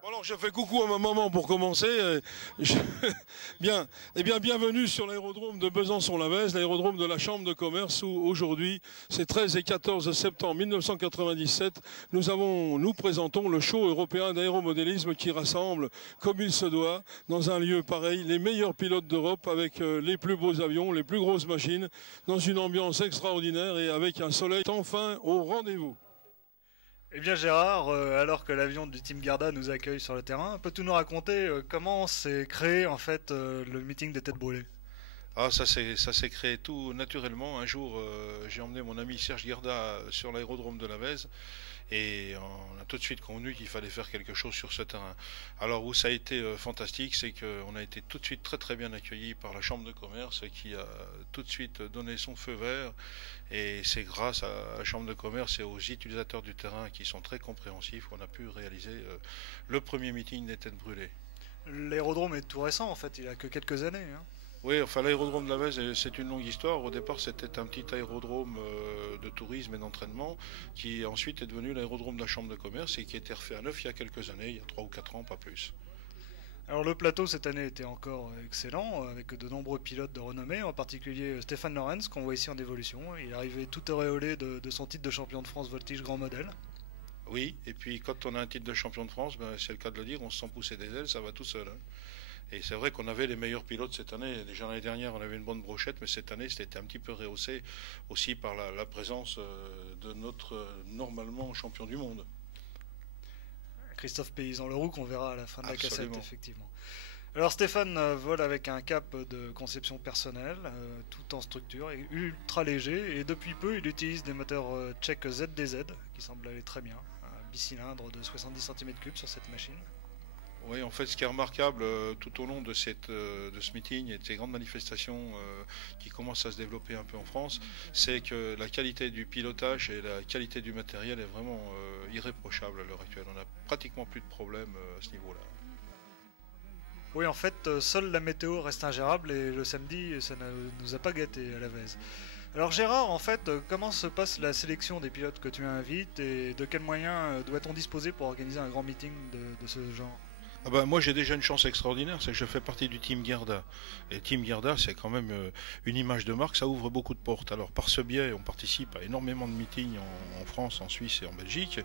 Bon, alors je fais coucou à ma maman pour commencer. Je- Bien, eh bien, bienvenue sur l'aérodrome de Besançon-Lavez, l'aérodrome de la Chambre de commerce où aujourd'hui, c'est 13 et 14 septembre 1997, nous présentons le show européen d'aéromodélisme qui rassemble, comme il se doit, dans un lieu pareil, les meilleurs pilotes d'Europe avec les plus beaux avions, les plus grosses machines, dans une ambiance extraordinaire et avec un soleil enfin au rendez-vous. Eh bien Gérard, alors que l'avion du Team Garda nous accueille sur le terrain, peux-tu nous raconter comment s'est créé en fait le meeting des têtes brûlées? Ah, ça s'est créé tout naturellement. Un jour, j'ai emmené mon ami Serge Guerda sur l'aérodrome de Lavez et on a tout de suite convenu qu'il fallait faire quelque chose sur ce terrain. Alors où ça a été fantastique, c'est qu'on a été tout de suite très très bien accueillis par la Chambre de commerce qui a tout de suite donné son feu vert et c'est grâce à la Chambre de commerce et aux utilisateurs du terrain qui sont très compréhensifs qu'on a pu réaliser le premier meeting des têtes brûlées. L'aérodrome est tout récent en fait, il a que quelques années, hein. Oui, enfin l'aérodrome de Lavez, c'est une longue histoire. Au départ, c'était un petit aérodrome de tourisme et d'entraînement qui ensuite est devenu l'aérodrome de la Chambre de commerce et qui a été refait à neuf il y a quelques années, il y a 3 ou 4 ans, pas plus. Alors le plateau cette année était encore excellent, avec de nombreux pilotes de renommée, en particulier Stéphane Lorenz qu'on voit ici en évolution. Il est arrivé tout auréolé de son titre de champion de France voltige grand modèle. Oui, et puis quand on a un titre de champion de France, ben, c'est le cas de le dire, on se sent pousser des ailes, ça va tout seul, hein. Et c'est vrai qu'on avait les meilleurs pilotes cette année. Déjà l'année dernière, on avait une bonne brochette, mais cette année, c'était un petit peu rehaussé aussi par la présence de notre normalement champion du monde. Christophe Paysan-Leroux qu'on verra à la fin de la cassette, Absolument. effectivement. Alors Stéphane vole avec un cap de conception personnelle, tout en structure, et ultra léger, et depuis peu il utilise des moteurs tchèques ZDZ, qui semblent aller très bien, un bicylindre de 70 cm3 sur cette machine. Oui, en fait, ce qui est remarquable tout au long de ce meeting et de ces grandes manifestations qui commencent à se développer un peu en France, c'est que la qualité du pilotage et la qualité du matériel est vraiment irréprochable à l'heure actuelle. On n'a pratiquement plus de problèmes à ce niveau-là. Oui, en fait, seule la météo reste ingérable, et le samedi, ça ne nous a pas gâtés à la Vèze. Alors Gérard, en fait, comment se passe la sélection des pilotes que tu invites, et de quels moyens doit-on disposer pour organiser un grand meeting de ce genre? Ah bah, moi j'ai déjà une chance extraordinaire, c'est que je fais partie du Team Gerda. Et Team Gerda c'est quand même une image de marque, ça ouvre beaucoup de portes. Alors par ce biais on participe à énormément de meetings en France, en Suisse et en Belgique.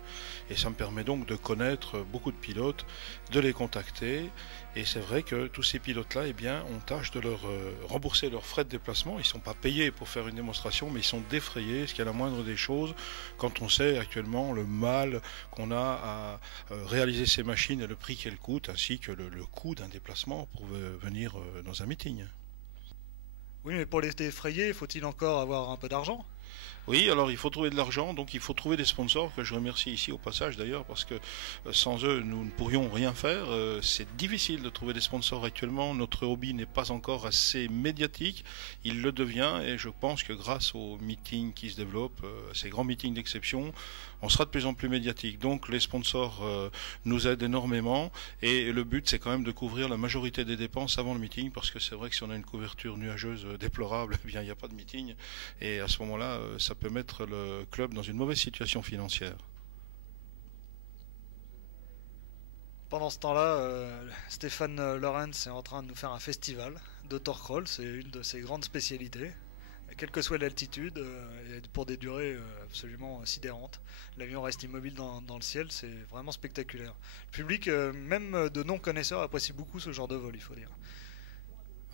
Et ça me permet donc de connaître beaucoup de pilotes, de les contacter. Et c'est vrai que tous ces pilotes-là eh bien, ont tâche de leur rembourser leurs frais de déplacement. Ils ne sont pas payés pour faire une démonstration, mais ils sont défrayés, ce qui est la moindre des choses quand on sait actuellement le mal qu'on a à réaliser ces machines et le prix qu'elles coûtent, ainsi que le coût d'un déplacement pour venir dans un meeting. Oui, mais pour les défrayer, faut-il encore avoir un peu d'argent? Oui, alors il faut trouver de l'argent, donc il faut trouver des sponsors, que je remercie ici au passage d'ailleurs, parce que sans eux, nous ne pourrions rien faire. C'est difficile de trouver des sponsors actuellement, notre hobby n'est pas encore assez médiatique, il le devient, et je pense que grâce aux meetings qui se développent, ces grands meetings d'exception, on sera de plus en plus médiatique. Donc les sponsors nous aident énormément, et le but c'est quand même de couvrir la majorité des dépenses avant le meeting, parce que c'est vrai que si on a une couverture nuageuse déplorable, eh bien il n'y a pas de meeting, et à ce moment-là, ça peut mettre le club dans une mauvaise situation financière. Pendant ce temps-là, Stéphane Lorenz est en train de nous faire un festival de torque-roll, c'est une de ses grandes spécialités. Quelle que soit l'altitude, et pour des durées absolument sidérantes. L'avion reste immobile dans le ciel, c'est vraiment spectaculaire. Le public, même de non-connaisseurs, apprécie beaucoup ce genre de vol, il faut dire.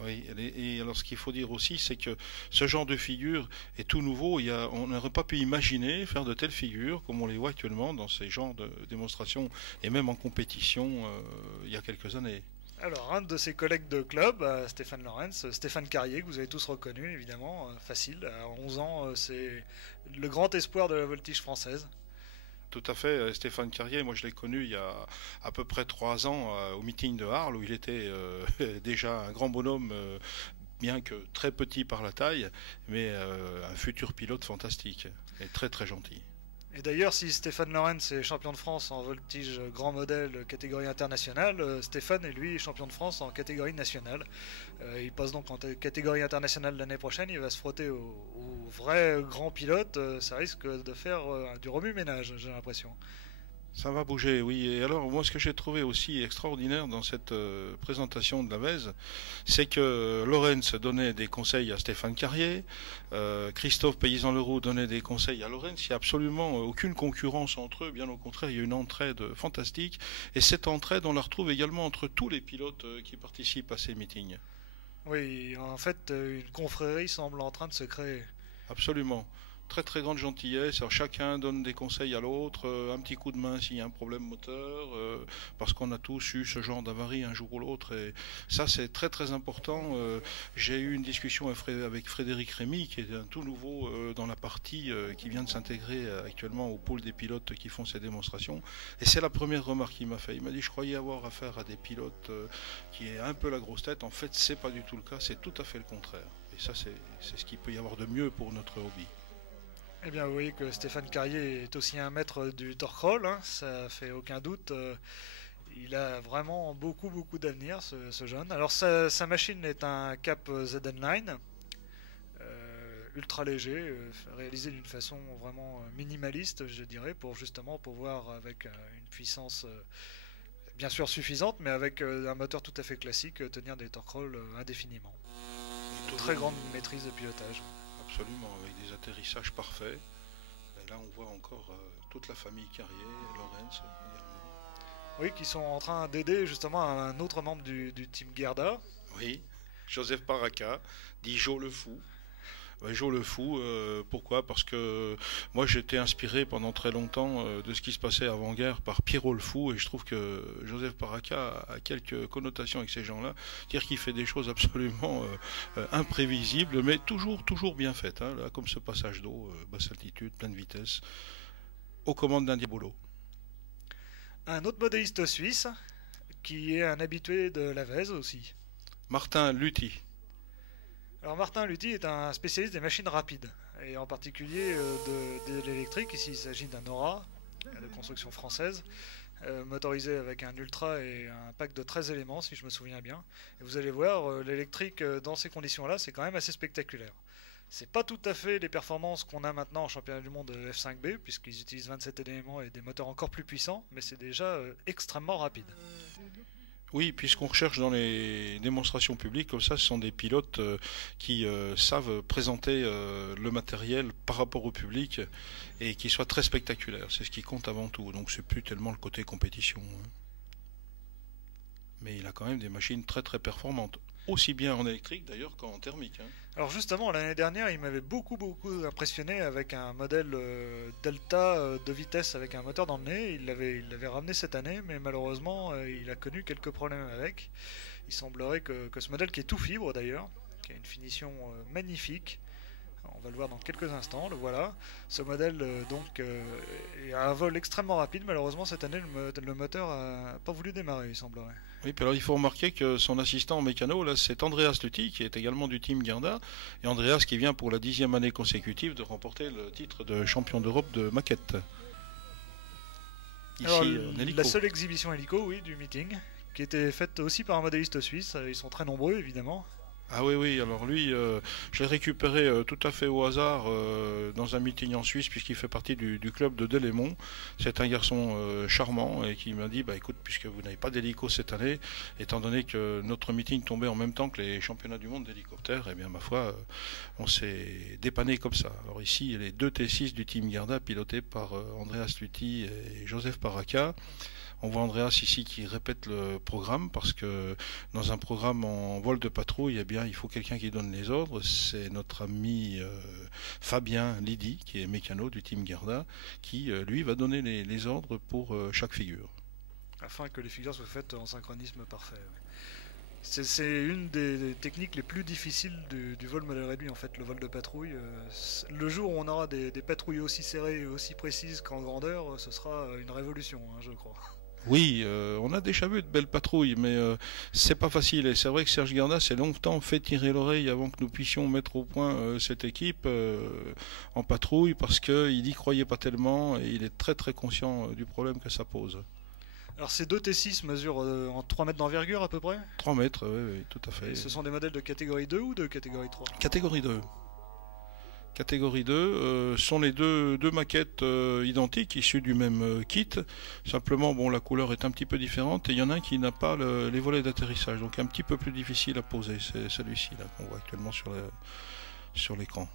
Oui, et alors ce qu'il faut dire aussi, c'est que ce genre de figure est tout nouveau. On n'aurait pas pu imaginer faire de telles figures comme on les voit actuellement dans ces genres de démonstrations et même en compétition il y a quelques années. Alors, un de ses collègues de club, Stéphane Lorenz, Stéphane Carrier, que vous avez tous reconnu, évidemment, facile, à 11 ans, c'est le grand espoir de la voltige française. Tout à fait, Stéphane Carrier, moi je l'ai connu il y a à peu près 3 ans au meeting de Arles où il était déjà un grand bonhomme, bien que très petit par la taille, mais un futur pilote fantastique et très très gentil. Et d'ailleurs, si Stéphane Lorenz est champion de France en voltige grand modèle catégorie internationale, Stéphane est lui champion de France en catégorie nationale. Il passe donc en catégorie internationale l'année prochaine, il va se frotter aux vrais grands pilotes, ça risque de faire du remue-ménage, j'ai l'impression. Ça va bouger, oui. Et alors, moi, ce que j'ai trouvé aussi extraordinaire dans cette présentation de la Vèze, c'est que Lorenz donnait des conseils à Stéphane Carrier, Christophe Paysan-Leroux donnait des conseils à Lorenz. Il n'y a absolument aucune concurrence entre eux, bien au contraire, il y a une entraide fantastique. Et cette entraide, on la retrouve également entre tous les pilotes qui participent à ces meetings. Oui, en fait, une confrérie semble en train de se créer. Absolument. Très très grande gentillesse. Alors, chacun donne des conseils à l'autre, un petit coup de main s'il y a un problème moteur, parce qu'on a tous eu ce genre d'avarie un jour ou l'autre. Et ça, c'est très très important. J'ai eu une discussion avec Frédéric Rémy, qui est un tout nouveau dans la partie qui vient de s'intégrer actuellement au pôle des pilotes qui font ces démonstrations. Et c'est la première remarque qu'il m'a fait. Il m'a dit, je croyais avoir affaire à des pilotes qui est un peu la grosse tête. En fait, c'est pas du tout le cas. C'est tout à fait le contraire. Et ça, c'est ce qu'il peut y avoir de mieux pour notre hobby. Eh bien, vous voyez que Stéphane Carrier est aussi un maître du torque-roll, hein, ça fait aucun doute. Il a vraiment beaucoup d'avenir, ce jeune. Alors, sa machine est un Cap ZN9, ultra léger, réalisé d'une façon vraiment minimaliste, je dirais, pour justement pouvoir, avec une puissance bien sûr suffisante, mais avec un moteur tout à fait classique, tenir des torque-rolls indéfiniment. Une très grande maîtrise de pilotage. Absolument, avec des atterrissages parfaits. Et là, on voit encore toute la famille Carrier, Lorenz également. Oui, qui sont en train d'aider justement un autre membre du team Gerda. Oui, Joseph Paraca, dit Jo le Fou. Jo le Fou, pourquoi? Parce que moi j'étais inspiré pendant très longtemps de ce qui se passait avant-guerre par Pierrot le Fou, et je trouve que Joseph Paraca a quelques connotations avec ces gens-là, c'est-à-dire qu'il fait des choses absolument imprévisibles, mais toujours bien faites, hein, là, comme ce passage d'eau, basse altitude, pleine vitesse, aux commandes d'un Diabolo. Un autre modéliste suisse, qui est un habitué de la Vèze aussi. Martin Luthi. Alors Martin Luthi est un spécialiste des machines rapides, et en particulier de l'électrique. Ici il s'agit d'un Aura, de construction française, motorisé avec un Ultra et un pack de 13 éléments si je me souviens bien. Et vous allez voir, l'électrique dans ces conditions-là, c'est quand même assez spectaculaire. C'est pas tout à fait les performances qu'on a maintenant en championnat du monde F5B, puisqu'ils utilisent 27 éléments et des moteurs encore plus puissants, mais c'est déjà extrêmement rapide. Oui, puisqu'on recherche dans les démonstrations publiques, comme ça, ce sont des pilotes qui savent présenter le matériel par rapport au public et qui soient très spectaculaires. C'est ce qui compte avant tout. Donc c'est plus tellement le côté compétition. Hein. Mais il a quand même des machines très performantes. Aussi bien en électrique d'ailleurs qu'en thermique. Hein. Alors justement, l'année dernière, il m'avait beaucoup impressionné avec un modèle Delta de vitesse avec un moteur dans le nez. Il l'avait ramené cette année, mais malheureusement, il a connu quelques problèmes avec. Il semblerait que ce modèle, qui est tout fibre d'ailleurs, qui a une finition magnifique, on va le voir dans quelques instants, le voilà. Ce modèle a un vol extrêmement rapide. Malheureusement, cette année, le moteur n'a pas voulu démarrer, il semblerait. Oui, puis alors il faut remarquer que son assistant en mécano, là, c'est Andreas Luthi, qui est également du team Gerda, et Andreas qui vient pour la 10e année consécutive de remporter le titre de champion d'Europe de maquette. Ici, alors, la seule exhibition hélico, oui, du meeting, qui était faite aussi par un modéliste suisse. Ils sont très nombreux, évidemment. Ah oui, alors lui, je l'ai récupéré tout à fait au hasard dans un meeting en Suisse, puisqu'il fait partie du club de Delémont. C'est un garçon charmant et qui m'a dit, bah écoute, puisque vous n'avez pas d'hélico cette année, étant donné que notre meeting tombait en même temps que les championnats du monde d'hélicoptères, eh bien ma foi, on s'est dépanné comme ça. Alors ici, les deux T6 du team Gerda, pilotés par Andreas Luthi et Joseph Paraca. On voit Andreas ici qui répète le programme, parce que dans un programme en vol de patrouille, eh bien, il faut quelqu'un qui donne les ordres. C'est notre ami Fabien Lydie, qui est mécano du team Gerda, qui lui va donner les ordres pour chaque figure. Afin que les figures soient faites en synchronisme parfait. C'est une des techniques les plus difficiles du vol modèle réduit, en fait, le vol de patrouille. Le jour où on aura des patrouilles aussi serrées et aussi précises qu'en grandeur, ce sera une révolution, hein, je crois. Oui, on a déjà vu de belles patrouilles, mais c'est pas facile. Et c'est vrai que Serge Gerda s'est longtemps fait tirer l'oreille avant que nous puissions mettre au point cette équipe en patrouille, parce qu'il n'y croyait pas tellement et il est très conscient du problème que ça pose. Alors ces deux T6 mesurent en 3 mètres d'envergure à peu près? 3 mètres, oui, tout à fait. Et ce sont des modèles de catégorie 2 ou de catégorie 3? Catégorie 2. Catégorie 2 sont les deux maquettes identiques, issues du même kit. Simplement, bon, la couleur est un petit peu différente et il y en a un qui n'a pas les volets d'atterrissage, donc un petit peu plus difficile à poser. C'est celui-ci là qu'on voit actuellement sur l'écran.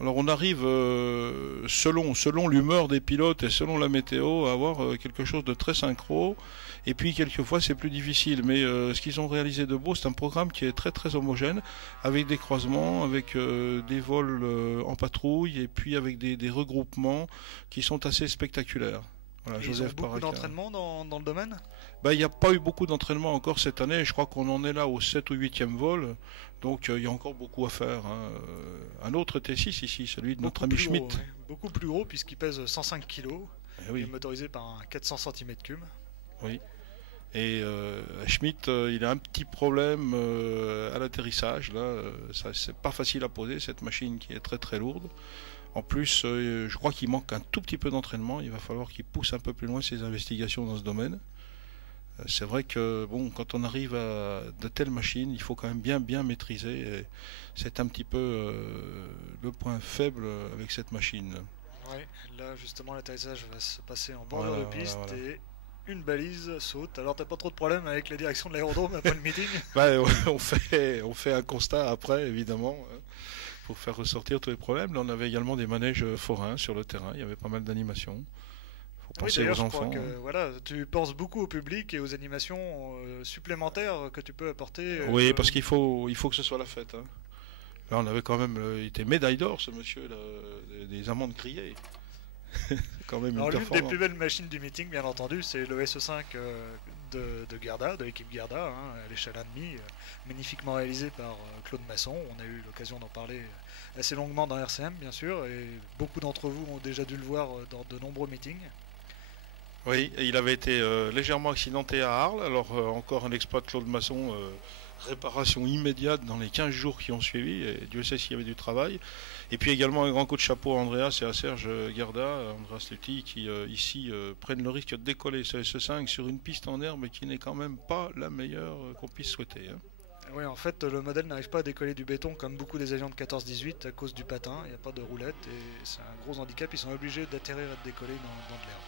Alors on arrive, selon l'humeur des pilotes et selon la météo, à avoir quelque chose de très synchro. Et puis quelquefois c'est plus difficile. Mais ce qu'ils ont réalisé de beau, c'est un programme qui est très très homogène, avec des croisements, avec des vols en patrouille, et puis avec des regroupements qui sont assez spectaculaires. Voilà, ils ont beaucoup d'entraînement dans le domaine? Il n'y a pas eu beaucoup d'entraînement encore cette année. Je crois qu'on en est là au 7 ou 8e vol. Donc il y a encore beaucoup à faire. Hein. Un autre T6 ici, celui de notre ami Schmitt. Ouais. Beaucoup plus gros puisqu'il pèse 105 kg. Oui. Il est motorisé par un 400 cm3. Oui. Et Schmitt, il a un petit problème à l'atterrissage. Là, c'est pas facile à poser, cette machine qui est très très lourde. En plus, je crois qu'il manque un tout petit peu d'entraînement. Il va falloir qu'il pousse un peu plus loin ses investigations dans ce domaine. C'est vrai que bon, quand on arrive à de telles machines, il faut quand même bien maîtriser. C'est un petit peu le point faible avec cette machine. Oui, là justement l'atterrissage va se passer en bordure de piste et une balise saute. Alors t'as pas trop de problème avec la direction de l'aérodrome après le meeting? on fait un constat après évidemment. Pour faire ressortir tous les problèmes. Là, on avait également des manèges forains sur le terrain. Il y avait pas mal d'animations. Il faut penser aux enfants. Voilà, tu penses beaucoup au public et aux animations supplémentaires que tu peux apporter. Oui, parce qu'il faut que ce soit la fête. Hein. Là, on avait quand même été médaille d'or, ce monsieur, là, des amandes grillées. Quand même. Alors, l'une des plus belles machines du meeting, bien entendu, c'est le SE5 de Gerda, de l'équipe Gerda, hein, à l'échelle 1,5, magnifiquement réalisé par Claude Masson. On a eu l'occasion d'en parler assez longuement dans RCM, bien sûr, et beaucoup d'entre vous ont déjà dû le voir dans de nombreux meetings. Oui, et il avait été légèrement accidenté à Arles, alors encore un exploit de Claude Masson, réparation immédiate dans les 15 jours qui ont suivi, et Dieu sait s'il y avait du travail. Et puis également un grand coup de chapeau à Andreas et à Serge Gerda, Andreas Lutti, qui ici prennent le risque de décoller ce SE5 sur une piste en herbe qui n'est quand même pas la meilleure qu'on puisse souhaiter. Hein. Oui, en fait, le modèle n'arrive pas à décoller du béton comme beaucoup des avions de 14-18 à cause du patin. Il n'y a pas de roulette et c'est un gros handicap. Ils sont obligés d'atterrir et de décoller dans de l'herbe.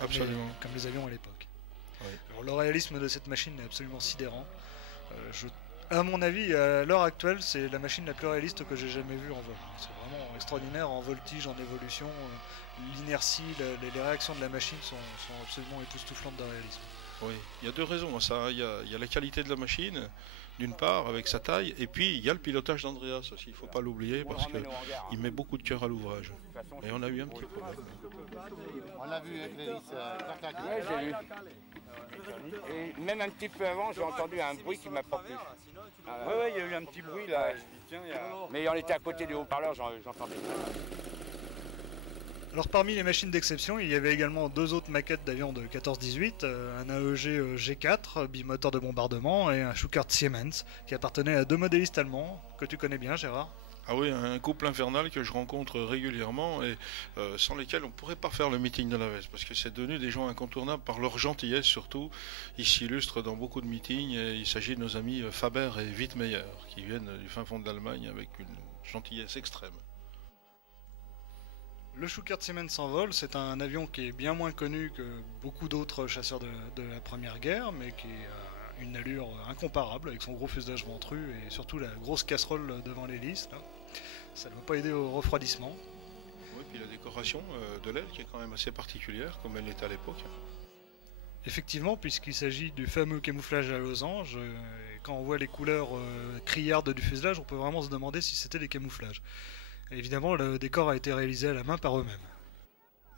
Absolument. Comme les avions à l'époque. Oui. Alors, le réalisme de cette machine est absolument sidérant. À mon avis, à l'heure actuelle, c'est la machine la plus réaliste que j'ai jamais vue en vol. C'est vraiment extraordinaire en voltige, en évolution. L'inertie, les réactions de la machine sont absolument époustouflantes de réalisme. Oui, il y a deux raisons à ça. Il y a la qualité de la machine, d'une part, avec sa taille, et puis il y a le pilotage d'Andreas aussi. Il ne faut pas l'oublier parce qu'il met beaucoup de cœur à l'ouvrage. Et on a eu un petit problème. On l'a vu avec l'hélice. Oui, j'ai vu. Et même un petit peu avant, j'ai entendu un bruit qui m'a pas plu. Oui, il y a eu un petit bruit là. Mais on était à côté des haut-parleurs, j'entendais. Alors parmi les machines d'exception, il y avait également deux autres maquettes d'avions de 14-18, un AEG G4, bimoteur de bombardement, et un Schuckert Siemens, qui appartenait à deux modélistes allemands, que tu connais bien Gérard. Ah oui, un couple infernal que je rencontre régulièrement et sans lesquels on ne pourrait pas faire le meeting de la Veste, parce que c'est devenu des gens incontournables par leur gentillesse surtout. Ils s'illustrent dans beaucoup de meetings et il s'agit de nos amis Faber et Wittmeyer qui viennent du fin fond de l'Allemagne avec une gentillesse extrême. Le Schuckert Siemens en vol, c'est un avion qui est bien moins connu que beaucoup d'autres chasseurs de la Première Guerre, mais qui a une allure incomparable avec son gros fuselage ventru et surtout la grosse casserole devant l'hélice. Ça ne va pas aider au refroidissement. Oui, puis la décoration de l'aile qui est quand même assez particulière, comme elle l'était à l'époque. Effectivement, puisqu'il s'agit du fameux camouflage à losange, et quand on voit les couleurs criardes du fuselage, on peut vraiment se demander si c'était des camouflages. Et évidemment, le décor a été réalisé à la main par eux-mêmes.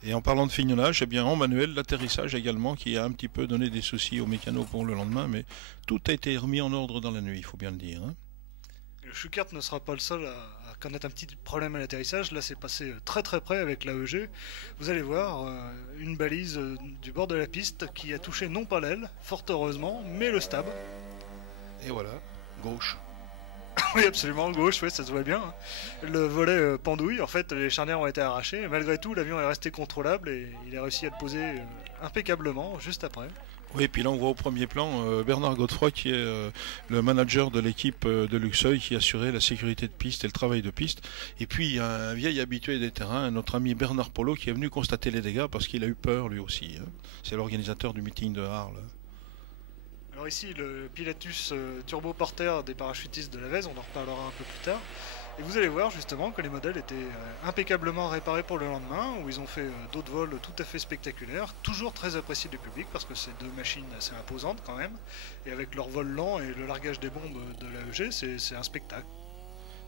Et en parlant de fignolage, eh bien en manuel, l'atterrissage également, qui a un petit peu donné des soucis aux mécanos pour le lendemain, mais tout a été remis en ordre dans la nuit, il faut bien le dire. Hein. Le Schuckert ne sera pas le seul à connaître un petit problème à l'atterrissage. Là, c'est passé très très près avec l'AEG. Vous allez voir une balise du bord de la piste qui a touché non pas l'aile, fort heureusement, mais le stab. Et voilà, gauche. Oui, absolument, gauche, ouais, ça se voit bien. Le volet pendouille, en fait, les charnières ont été arrachées. Et malgré tout, l'avion est resté contrôlable et il a réussi à le poser impeccablement juste après. Oui, et puis là on voit au premier plan Bernard Godefroy qui est le manager de l'équipe de Luxeuil qui assurait la sécurité de piste et le travail de piste. Et puis il y a un vieil habitué des terrains, notre ami Bernard Polo, qui est venu constater les dégâts parce qu'il a eu peur lui aussi. Hein. C'est l'organisateur du meeting de Arles. Alors ici, le Pilatus Turbo Porter des parachutistes de la Vèze, on en reparlera un peu plus tard. Et vous allez voir justement que les modèles étaient impeccablement réparés pour le lendemain, où ils ont fait d'autres vols tout à fait spectaculaires, toujours très appréciés du public, parce que c'est deux machines assez imposantes quand même, et avec leur vol lent et le largage des bombes de l'AEG, c'est un spectacle.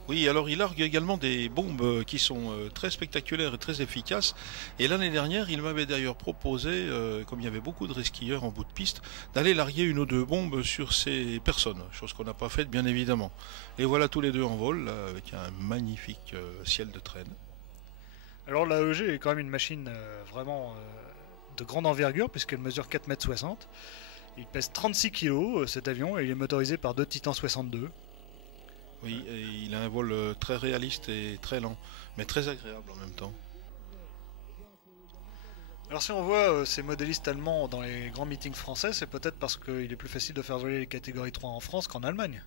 Oui, alors il largue également des bombes qui sont très spectaculaires et très efficaces. Et l'année dernière, il m'avait d'ailleurs proposé, comme il y avait beaucoup de resquilleurs en bout de piste, d'aller larguer une ou deux bombes sur ces personnes, chose qu'on n'a pas faite bien évidemment. Et voilà tous les deux en vol, là, avec un magnifique ciel de traîne. Alors l'AEG est quand même une machine vraiment de grande envergure, puisqu'elle mesure 4,60 m. Il pèse 36 kg cet avion, et il est motorisé par deux Titan 62. Oui, et il a un vol très réaliste et très lent, mais très agréable en même temps. Alors si on voit ces modélistes allemands dans les grands meetings français, c'est peut-être parce qu'il est plus facile de faire voler les catégories 3 en France qu'en Allemagne.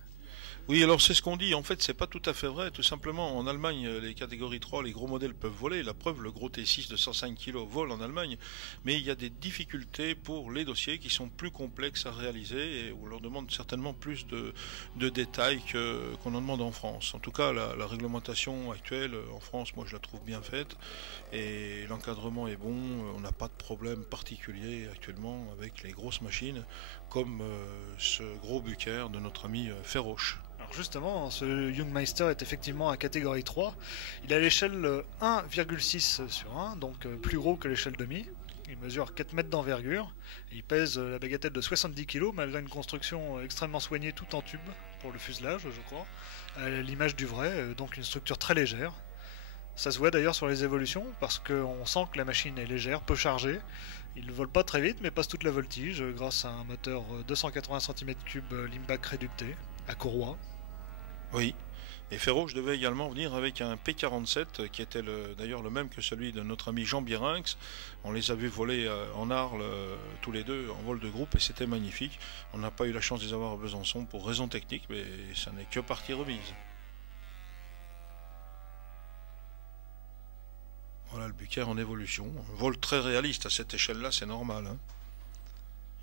Oui, alors c'est ce qu'on dit. En fait, c'est pas tout à fait vrai. Tout simplement, en Allemagne, les catégories 3, les gros modèles peuvent voler. La preuve, le gros T6 de 105 kg vole en Allemagne. Mais il y a des difficultés pour les dossiers qui sont plus complexes à réaliser et où on leur demande certainement plus de détails qu'on en demande en France. En tout cas, la réglementation actuelle en France, moi, je la trouve bien faite. Et l'encadrement est bon. On n'a pas de problème particulier actuellement avec les grosses machines comme ce gros Bucher de notre ami Ferroche. Alors justement, ce Jungmeister est effectivement à catégorie 3. Il a l'échelle 1,6 sur 1, donc plus gros que l'échelle demi. Il mesure 4 mètres d'envergure. Il pèse la bagatelle de 70 kg, malgré une construction extrêmement soignée tout en tube pour le fuselage, je crois. À l'image du vrai, donc une structure très légère. Ça se voit d'ailleurs sur les évolutions, parce qu'on sent que la machine est légère, peu chargée. Il ne vole pas très vite, mais passe toute la voltige grâce à un moteur 280 cm3 Limbach réducté, à courroie. Oui, et Ferroche devait également venir avec un P47 qui était d'ailleurs le même que celui de notre ami Jean Bierinx. On les a vus voler en Arles tous les deux en vol de groupe et c'était magnifique. On n'a pas eu la chance de les avoir à Besançon pour raisons techniques, mais ça n'est que partie remise. Voilà le Bucher en évolution. Un vol très réaliste à cette échelle-là, c'est normal. Hein.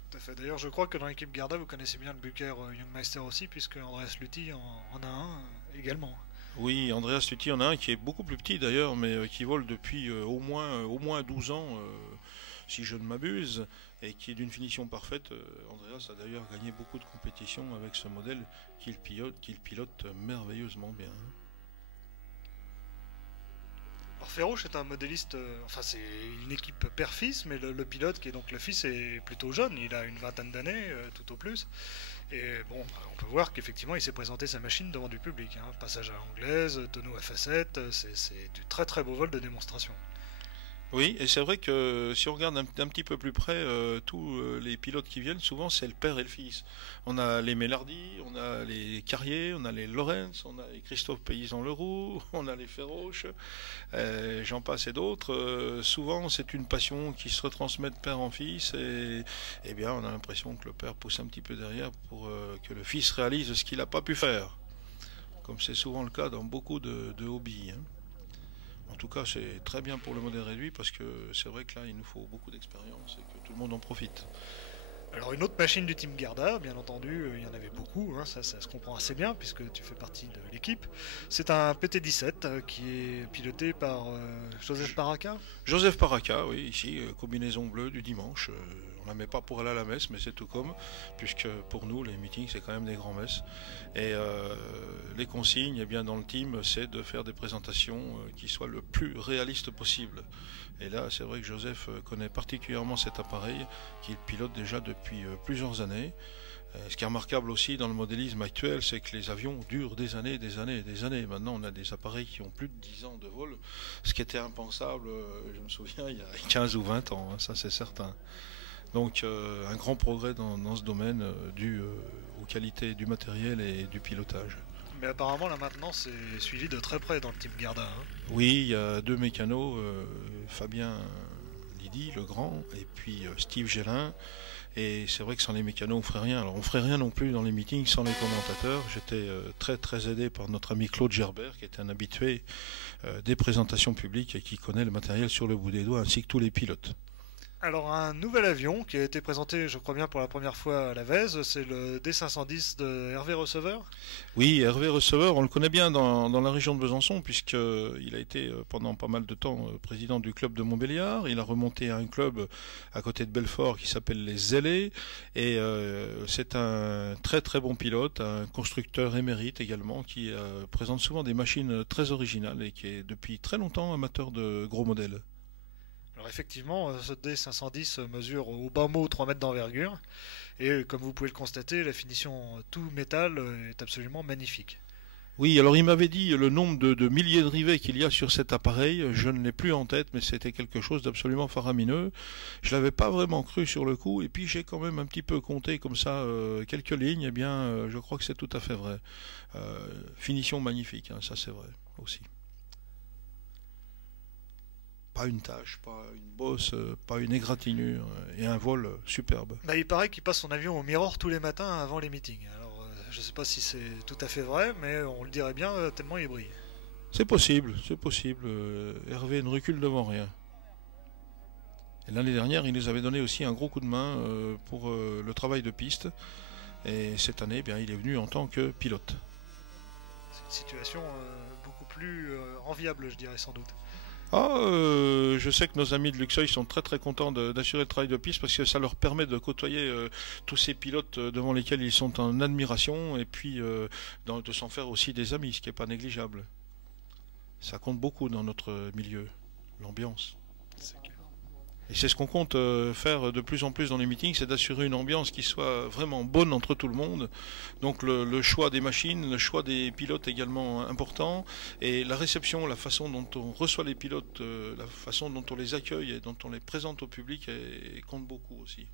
Tout à fait. D'ailleurs, je crois que dans l'équipe Garda, vous connaissez bien le Bucher Jungmeister aussi, puisque Andreas Luthi en a un également. Oui, Andreas Luthi en a un qui est beaucoup plus petit d'ailleurs, mais qui vole depuis au moins 12 ans, si je ne m'abuse, et qui est d'une finition parfaite. Andreas a d'ailleurs gagné beaucoup de compétitions avec ce modèle qu'il pilote merveilleusement bien. Alors Ferroche est un modéliste, enfin c'est une équipe père-fils, mais le pilote qui est donc le fils est plutôt jeune, il a une vingtaine d'années tout au plus. Et bon, on peut voir qu'effectivement il s'est présenté sa machine devant du public. Hein. Passage à l'anglaise, tonneau à facettes, c'est du très très beau vol de démonstration. Oui, et c'est vrai que si on regarde un petit peu plus près, tous les pilotes qui viennent, souvent c'est le père et le fils. On a les Mélardi, on a les Carrier, on a les Lorenz, on a les Christophe Paysan-Leroux, on a les Ferroche, j'en passe et d'autres. Souvent c'est une passion qui se retransmet de père en fils et eh bien on a l'impression que le père pousse un petit peu derrière pour que le fils réalise ce qu'il n'a pas pu faire. Comme c'est souvent le cas dans beaucoup de hobbies. Hein. En tout cas, c'est très bien pour le modèle réduit parce que c'est vrai que là, il nous faut beaucoup d'expérience et que tout le monde en profite. Alors une autre machine du Team Garda, bien entendu, il y en avait beaucoup, hein, ça se comprend assez bien puisque tu fais partie de l'équipe. C'est un PT-17 qui est piloté par Joseph Paraca. Joseph Paraca, oui, ici, combinaison bleue du dimanche. On la met pas pour aller à la messe, mais c'est tout comme, puisque pour nous, les meetings, c'est quand même des grands messes. Et les consignes, eh bien, dans le team, c'est de faire des présentations qui soient le plus réalistes possible. Et là, c'est vrai que Joseph connaît particulièrement cet appareil qu'il pilote déjà depuis plusieurs années. Ce qui est remarquable aussi dans le modélisme actuel, c'est que les avions durent des années, des années, des années. Maintenant, on a des appareils qui ont plus de 10 ans de vol, ce qui était impensable, je me souviens, il y a 15 ou 20 ans, hein, ça c'est certain. Donc un grand progrès dans ce domaine dû aux qualités du matériel et du pilotage. Mais apparemment la maintenance est suivie de très près dans le Team Garda. Hein. Oui, il y a deux mécanos, Fabien Lidi, le grand, et puis Steve Gélin. Et c'est vrai que sans les mécanos, on ferait rien. Alors on ferait rien non plus dans les meetings sans les commentateurs. J'étais très très aidé par notre ami Claude Gerbert, qui est un habitué des présentations publiques et qui connaît le matériel sur le bout des doigts, ainsi que tous les pilotes. Alors un nouvel avion qui a été présenté, je crois bien pour la première fois à la Vèze, c'est le D510 de Hervé Receveur. Oui, Hervé Receveur, on le connaît bien dans la région de Besançon, puisqu'il a été pendant pas mal de temps président du club de Montbéliard. Il a remonté à un club à côté de Belfort qui s'appelle les Zélés, et c'est un très très bon pilote, un constructeur émérite également, qui présente souvent des machines très originales et qui est depuis très longtemps amateur de gros modèles. Alors effectivement, ce D510 mesure au bas mot 3 mètres d'envergure, et comme vous pouvez le constater, la finition tout métal est absolument magnifique. Oui, alors il m'avait dit le nombre de milliers de rivets qu'il y a sur cet appareil, je ne l'ai plus en tête, mais c'était quelque chose d'absolument faramineux. Je l'avais pas vraiment cru sur le coup, et puis j'ai quand même un petit peu compté comme ça quelques lignes, et bien je crois que c'est tout à fait vrai. Finition magnifique, hein, ça c'est vrai aussi. Pas une tache, pas une bosse, pas une égratignure, et un vol superbe. Bah, il paraît qu'il passe son avion au Mirror tous les matins avant les meetings. Alors je ne sais pas si c'est tout à fait vrai, mais on le dirait bien tellement il brille. C'est possible, c'est possible. Hervé ne recule devant rien. Et l'année dernière, il nous avait donné aussi un gros coup de main pour le travail de piste. Et cette année, eh bien, il est venu en tant que pilote. C'est une situation beaucoup plus enviable, je dirais sans doute. Je sais que nos amis de Luxeuil sont très très contents d'assurer le travail de piste parce que ça leur permet de côtoyer tous ces pilotes devant lesquels ils sont en admiration et puis de s'en faire aussi des amis, ce qui n'est pas négligeable. Ça compte beaucoup dans notre milieu, l'ambiance. Et c'est ce qu'on compte faire de plus en plus dans les meetings, c'est d'assurer une ambiance qui soit vraiment bonne entre tout le monde. Donc le choix des machines, le choix des pilotes également important, et la réception, la façon dont on reçoit les pilotes, la façon dont on les accueille et dont on les présente au public compte beaucoup aussi.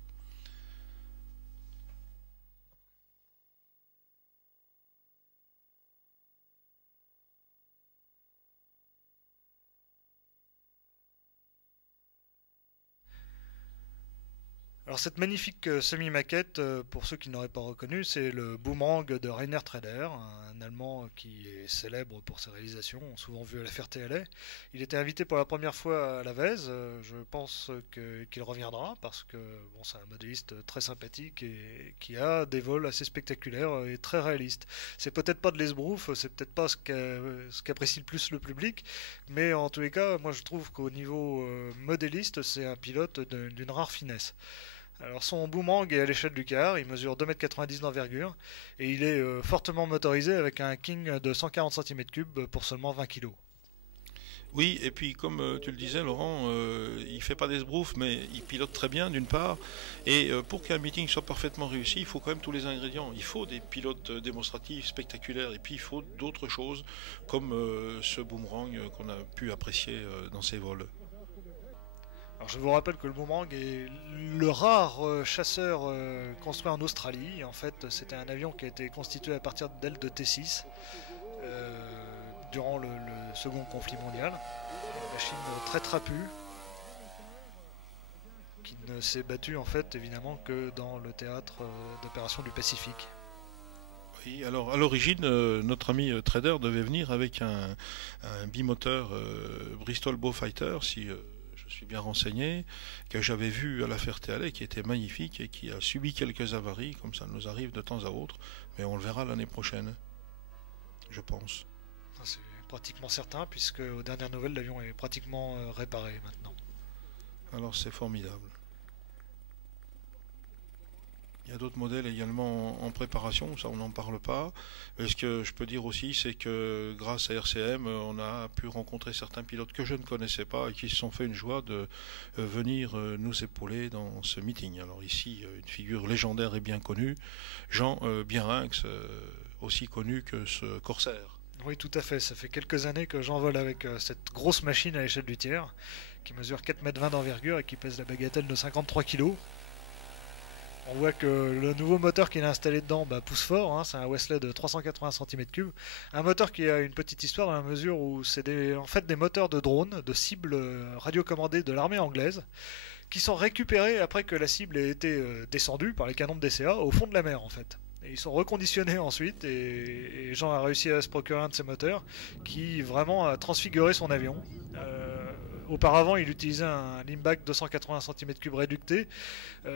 Alors cette magnifique semi-maquette, pour ceux qui n'auraient pas reconnu, c'est le Boomerang de Rainer Treder, un Allemand qui est célèbre pour ses réalisations, souvent vu à la Ferté-Alais. Il était invité pour la première fois à la Vèze, je pense qu'il reviendra parce que bon, c'est un modéliste très sympathique et qui a des vols assez spectaculaires et très réalistes. C'est peut-être pas de l'esbrouf, c'est peut-être pas ce qu'apprécie le plus le public, mais en tous les cas, moi je trouve qu'au niveau modéliste, c'est un pilote d'une rare finesse. Alors son boomerang est à l'échelle du car, il mesure 2,90 m d'envergure et il est fortement motorisé avec un King de 140 cm3 pour seulement 20 kg. Oui, et puis comme tu le disais Laurent, il fait pas d'esbrouf mais il pilote très bien d'une part, et pour qu'un meeting soit parfaitement réussi, il faut quand même tous les ingrédients. Il faut des pilotes démonstratifs, spectaculaires, et puis il faut d'autres choses comme ce boomerang qu'on a pu apprécier dans ses vols. Alors je vous rappelle que le Boomerang est le rare chasseur construit en Australie. En fait, c'était un avion qui a été constitué à partir d'ailes de T6 durant le second conflit mondial. Une machine très trapue qui ne s'est battue en fait évidemment que dans le théâtre d'opération du Pacifique. Oui, alors à l'origine, notre ami Trader devait venir avec un bimoteur Bristol Beaufighter, si je suis bien renseigné, que j'avais vu à la Ferté-Alais, qui était magnifique et qui a subi quelques avaries, comme ça nous arrive de temps à autre, mais on le verra l'année prochaine, je pense. C'est pratiquement certain, puisque aux dernières nouvelles, l'avion est pratiquement réparé maintenant. Alors c'est formidable. Il y a d'autres modèles également en préparation, ça on n'en parle pas. Et ce que je peux dire aussi, c'est que grâce à RCM, on a pu rencontrer certains pilotes que je ne connaissais pas et qui se sont fait une joie de venir nous épauler dans ce meeting. Alors ici, une figure légendaire et bien connue, Jean Bierinx, aussi connu que ce Corsair. Oui, tout à fait. Ça fait quelques années que j'envole avec cette grosse machine à l'échelle du tiers, qui mesure 4,20 m d'envergure et qui pèse la bagatelle de 53 kg. On voit que le nouveau moteur qu'il a installé dedans pousse fort, hein, c'est un Wesley de 380 cm3. Un moteur qui a une petite histoire dans la mesure où c'est en fait des moteurs de drones, de cibles radiocommandées de l'armée anglaise, qui sont récupérés après que la cible ait été descendue par les canons de DCA au fond de la mer en fait. Et ils sont reconditionnés ensuite et Jean a réussi à se procurer un de ces moteurs qui vraiment a transfiguré son avion. Auparavant, il utilisait un Limback 280 cm3 réducté.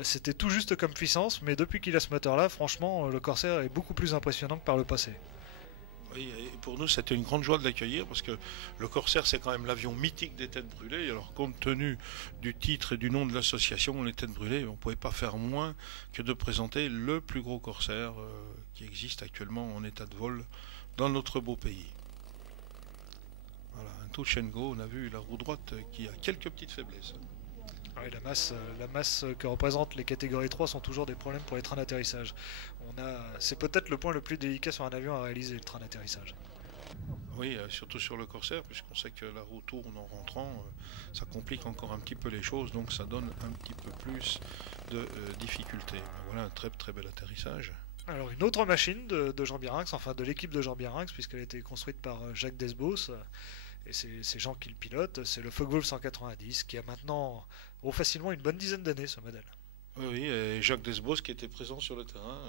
C'était tout juste comme puissance, mais depuis qu'il a ce moteur-là, franchement, le Corsair est beaucoup plus impressionnant que par le passé. Oui, et pour nous, c'était une grande joie de l'accueillir parce que le Corsair, c'est quand même l'avion mythique des Têtes Brûlées. Alors, compte tenu du titre et du nom de l'association, les Têtes Brûlées, on ne pouvait pas faire moins que de présenter le plus gros Corsair qui existe actuellement en état de vol dans notre beau pays. Voilà, un touch and go, on a vu la roue droite qui a quelques petites faiblesses. Oui, la masse que représentent les catégories 3 sont toujours des problèmes pour les trains d'atterrissage. C'est peut-être le point le plus délicat sur un avion à réaliser, le train d'atterrissage. Oui, surtout sur le Corsair, puisqu'on sait que la roue tourne en rentrant, ça complique encore un petit peu les choses, donc ça donne un petit peu plus de difficultés. Voilà un très très bel atterrissage. Alors une autre machine de Jean Biarrinx, enfin de l'équipe de Jean Biarrinx, puisqu'elle a été construite par Jacques Desbos, et c'est Jean qui le pilote, c'est le Focke-Wulf 190, qui a maintenant facilement une bonne dizaine d'années ce modèle. Oui, et Jacques Desbos qui était présent sur le terrain,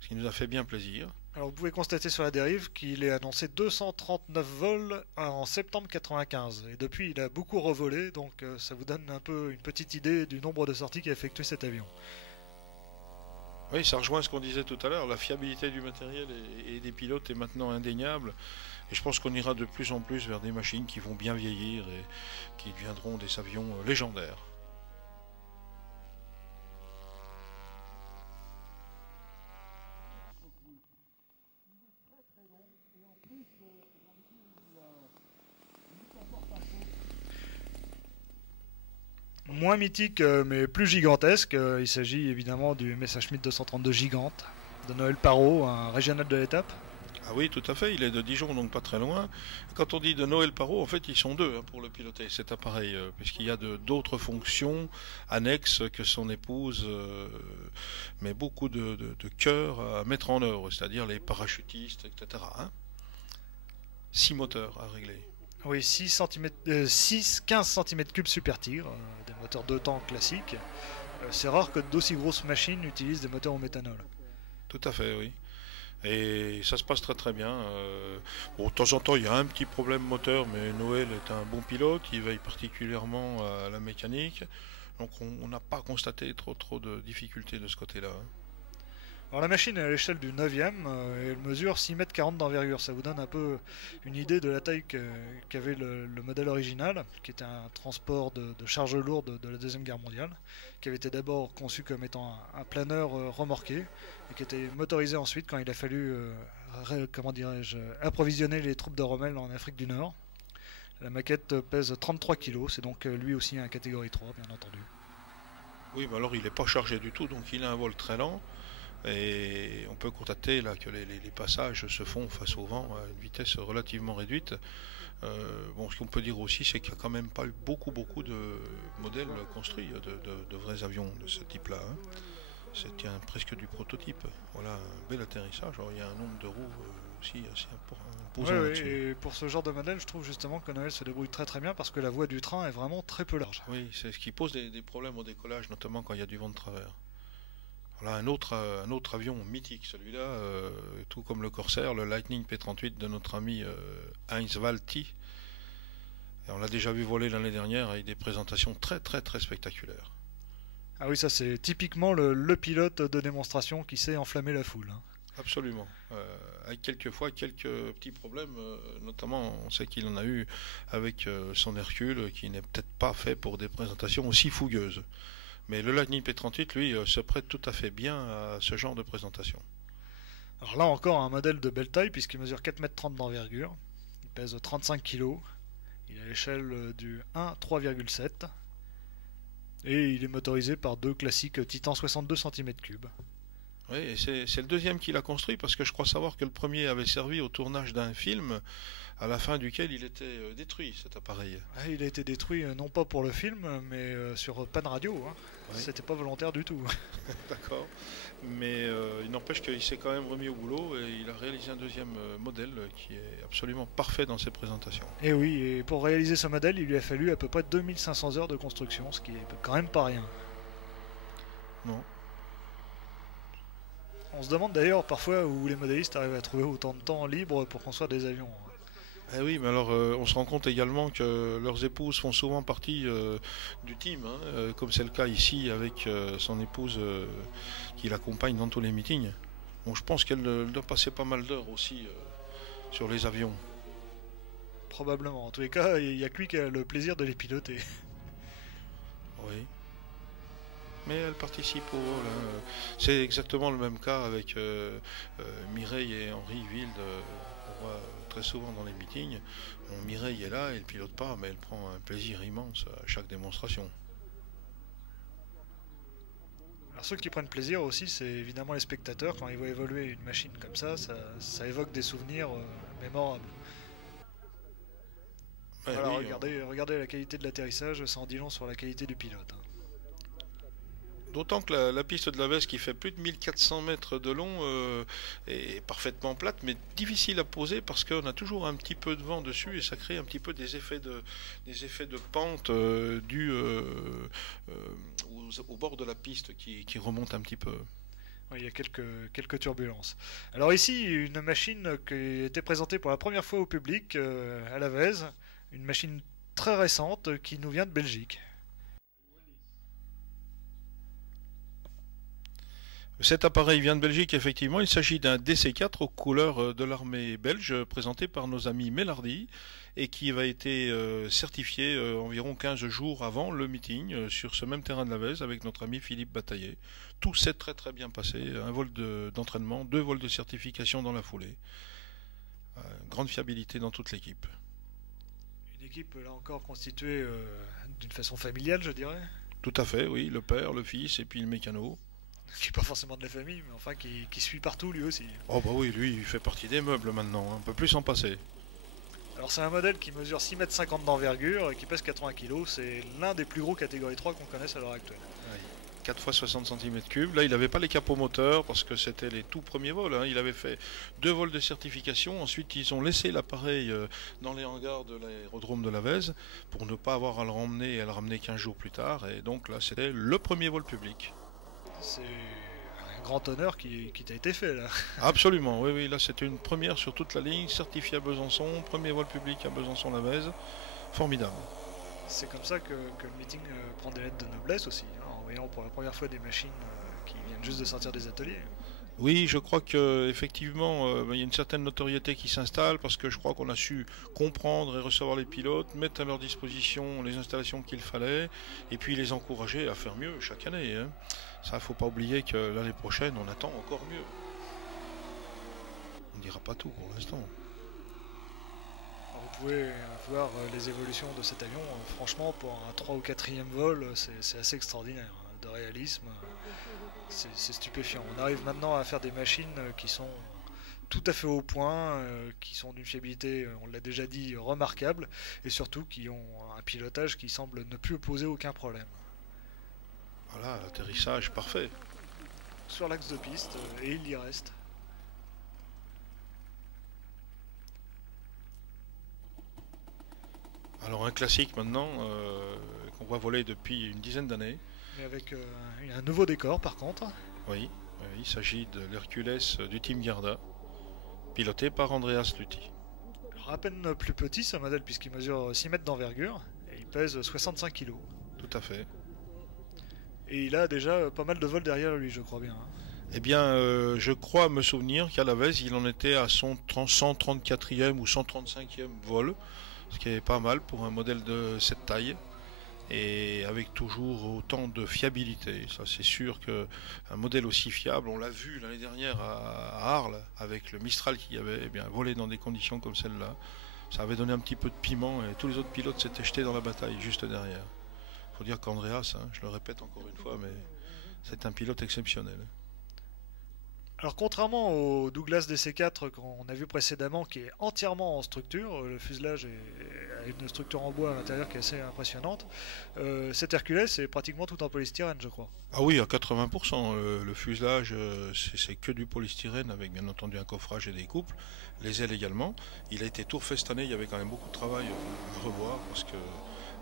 ce qui nous a fait bien plaisir. Alors vous pouvez constater sur la dérive qu'il est annoncé 239 vols en septembre 95, et depuis il a beaucoup revolé, donc ça vous donne un peu une petite idée du nombre de sorties qu'a effectué cet avion. Oui, ça rejoint ce qu'on disait tout à l'heure, la fiabilité du matériel et des pilotes est maintenant indéniable. Et je pense qu'on ira de plus en plus vers des machines qui vont bien vieillir et qui deviendront des avions légendaires. Moins mythique mais plus gigantesque, il s'agit évidemment du Messerschmitt 232 Gigante de Noël Parrot, un régional de l'étape. Ah oui, tout à fait, il est de Dijon, donc pas très loin. Quand on dit de Noël Parrot, en fait, ils sont deux pour le piloter, cet appareil, puisqu'il y a d'autres fonctions annexes que son épouse, mais beaucoup de cœur à mettre en œuvre, c'est-à-dire les parachutistes, etc. 6 moteurs à régler. Oui, 15 cm3 Super Tigre, des moteurs 2 temps classiques. C'est rare que d'aussi grosses machines utilisent des moteurs au méthanol. Tout à fait, oui. Et ça se passe très très bien. Bon, de temps en temps, il y a un petit problème moteur, mais Noël est un bon pilote, il veille particulièrement à la mécanique. Donc on n'a pas constaté trop de difficultés de ce côté-là. Alors la machine est à l'échelle du 9e et elle mesure 6,40 m d'envergure. Ça vous donne un peu une idée de la taille qu'avait le modèle original, qui était un transport de charges lourdes de la Deuxième Guerre mondiale, qui avait été d'abord conçu comme étant un planeur remorqué et qui était motorisé ensuite quand il a fallu approvisionner les troupes de Rommel en Afrique du Nord. La maquette pèse 33 kg, c'est donc lui aussi un catégorie 3 bien entendu. Oui, mais alors il n'est pas chargé du tout, donc il a un vol très lent. Et on peut constater là que les passages se font face au vent à une vitesse relativement réduite. Bon, ce qu'on peut dire aussi, c'est qu'il n'y a quand même pas eu beaucoup de modèles construits, de vrais avions de ce type-là. C'était presque du prototype. Voilà, un bel atterrissage. Alors, il y a un nombre de roues aussi assez imposant. Oui, et pour ce genre de modèle, je trouve justement que Noël se débrouille très bien parce que la voie du train est vraiment très peu large. Oui, c'est ce qui pose des problèmes au décollage, notamment quand il y a du vent de travers. Voilà un autre avion mythique, celui-là, tout comme le Corsair, le Lightning P-38 de notre ami Heinz Walti. Et on l'a déjà vu voler l'année dernière avec des présentations très spectaculaires. Ah oui, ça c'est typiquement le pilote de démonstration qui sait enflammer la foule. Absolument. Avec quelquefois quelques petits problèmes, notamment on sait qu'il en a eu avec son Hercule, qui n'est peut-être pas fait pour des présentations aussi fougueuses. Mais le Lightning P-38, lui, se prête tout à fait bien à ce genre de présentation. Alors là encore, un modèle de belle taille, puisqu'il mesure 4,30 m d'envergure. Il pèse 35 kg. Il est à l'échelle du 1,3,7. Et il est motorisé par deux classiques Titan 62 cm3. Oui, et c'est le deuxième qu'il a construit parce que je crois savoir que le premier avait servi au tournage d'un film à la fin duquel il était détruit, cet appareil. Ah, il a été détruit non pas pour le film, mais sur Pan Radio. Hein. Oui. C'était pas volontaire du tout. D'accord. Mais il n'empêche qu'il s'est quand même remis au boulot et il a réalisé un deuxième modèle qui est absolument parfait dans ses présentations. Et oui, et pour réaliser ce modèle, il lui a fallu à peu près 2500 heures de construction, ce qui est quand même pas rien. Non. On se demande d'ailleurs parfois où les modélistes arrivent à trouver autant de temps libre pour construire des avions. Eh oui, mais alors on se rend compte également que leurs épouses font souvent partie du team, hein, comme c'est le cas ici avec son épouse qui l'accompagne dans tous les meetings. Donc je pense qu'elle doit passer pas mal d'heures aussi sur les avions. Probablement. En tous les cas, il n'y a que lui qui a le plaisir de les piloter. Oui. Mais elle participe au rôle. Hein. C'est exactement le même cas avec Mireille et Henri Wild. On voit très souvent dans les meetings. Bon, Mireille est là, elle pilote pas, mais elle prend un plaisir immense à chaque démonstration. Alors ceux qui prennent plaisir aussi, c'est évidemment les spectateurs. Quand ils voient évoluer une machine comme ça évoque des souvenirs mémorables. Ouais, Alors oui, regardez la qualité de l'atterrissage, ça en dit long sur la qualité du pilote. Hein. D'autant que la piste de la Vèze qui fait plus de 1400 mètres de long est parfaitement plate, mais difficile à poser parce qu'on a toujours un petit peu de vent dessus et ça crée un petit peu des effets de pente dus au bord de la piste qui remontent un petit peu. Oui, il y a quelques turbulences. Alors ici, une machine qui a été présentée pour la première fois au public à la Vèze, une machine très récente qui nous vient de Belgique. Cet appareil vient de Belgique, effectivement. Il s'agit d'un DC-4 aux couleurs de l'armée belge, présenté par nos amis Mélardi, et qui va été certifié environ 15 jours avant le meeting sur ce même terrain de la Vèze avec notre ami Philippe Bataillé. Tout s'est très très bien passé. Un vol d'entraînement, 2 vols de certification dans la foulée. Grande fiabilité dans toute l'équipe. Une équipe, là encore, constituée d'une façon familiale, je dirais. Tout à fait, oui. Le père, le fils et puis le mécano. Qui n'est pas forcément de la famille, mais enfin qui suit partout lui aussi. Oh bah oui, lui il fait partie des meubles maintenant, on peut plus s'en passer. Alors c'est un modèle qui mesure 6,50 m d'envergure et qui pèse 80 kg, c'est l'un des plus gros catégorie 3 qu'on connaisse à l'heure actuelle. Oui. 4 x 60 cm3, là il n'avait pas les capots moteurs parce que c'était les tout premiers vols, hein. Il avait fait 2 vols de certification, ensuite ils ont laissé l'appareil dans les hangars de l'aérodrome de la Vèze pour ne pas avoir à le ramener et à le ramener 15 jours plus tard, et donc là c'était le premier vol public. C'est un grand honneur qui t'a été fait là. Absolument, oui, oui, là c'était une première sur toute la ligne, certifié à Besançon, premier vol public à Besançon-la-Vèze, formidable. C'est comme ça que le meeting prend des lettres de noblesse aussi, hein, en voyant pour la première fois des machines qui viennent juste de sortir des ateliers. Oui, je crois qu'effectivement, il y a une certaine notoriété qui s'installe parce que je crois qu'on a su comprendre et recevoir les pilotes, mettre à leur disposition les installations qu'il fallait et puis les encourager à faire mieux chaque année. Hein. Ça, il ne faut pas oublier que l'année prochaine, on attend encore mieux. On ne dira pas tout pour l'instant. Vous pouvez voir les évolutions de cet avion. Franchement, pour un 3 ou 4e vol, c'est assez extraordinaire. De réalisme, c'est stupéfiant. On arrive maintenant à faire des machines qui sont tout à fait au point, qui sont d'une fiabilité, on l'a déjà dit, remarquable, et surtout qui ont un pilotage qui semble ne plus poser aucun problème. Voilà, l'atterrissage parfait. Sur l'axe de piste, et il y reste. Alors un classique maintenant, qu'on voit voler depuis une dizaine d'années. Mais avec un nouveau décor par contre. Oui, il s'agit de l'Hercules du Team Garda, piloté par Andreas Luthi. Alors à peine plus petit ce modèle puisqu'il mesure 6 mètres d'envergure et il pèse 65 kg. Tout à fait. Et il a déjà pas mal de vols derrière lui, je crois bien. Hein. Eh bien, je crois me souvenir qu'à la Vèze, il en était à son 134e ou 135e vol, ce qui est pas mal pour un modèle de cette taille, et avec toujours autant de fiabilité. Ça, c'est sûr qu'un modèle aussi fiable, on l'a vu l'année dernière à Arles, avec le Mistral qui avait volé dans des conditions comme celle-là. Ça avait donné un petit peu de piment, et tous les autres pilotes s'étaient jetés dans la bataille, juste derrière. Il faut dire qu'Andreas, je le répète encore une fois, mais c'est un pilote exceptionnel. Alors contrairement au Douglas DC4 qu'on a vu précédemment qui est entièrement en structure, le fuselage a une structure en bois à l'intérieur qui est assez impressionnante, cet Hercules est pratiquement tout en polystyrène je crois. Ah oui, à 80%. Le fuselage, c'est que du polystyrène avec bien entendu un coffrage et des couples. Les ailes également. Il a été tout refait cette année, il y avait quand même beaucoup de travail à revoir parce que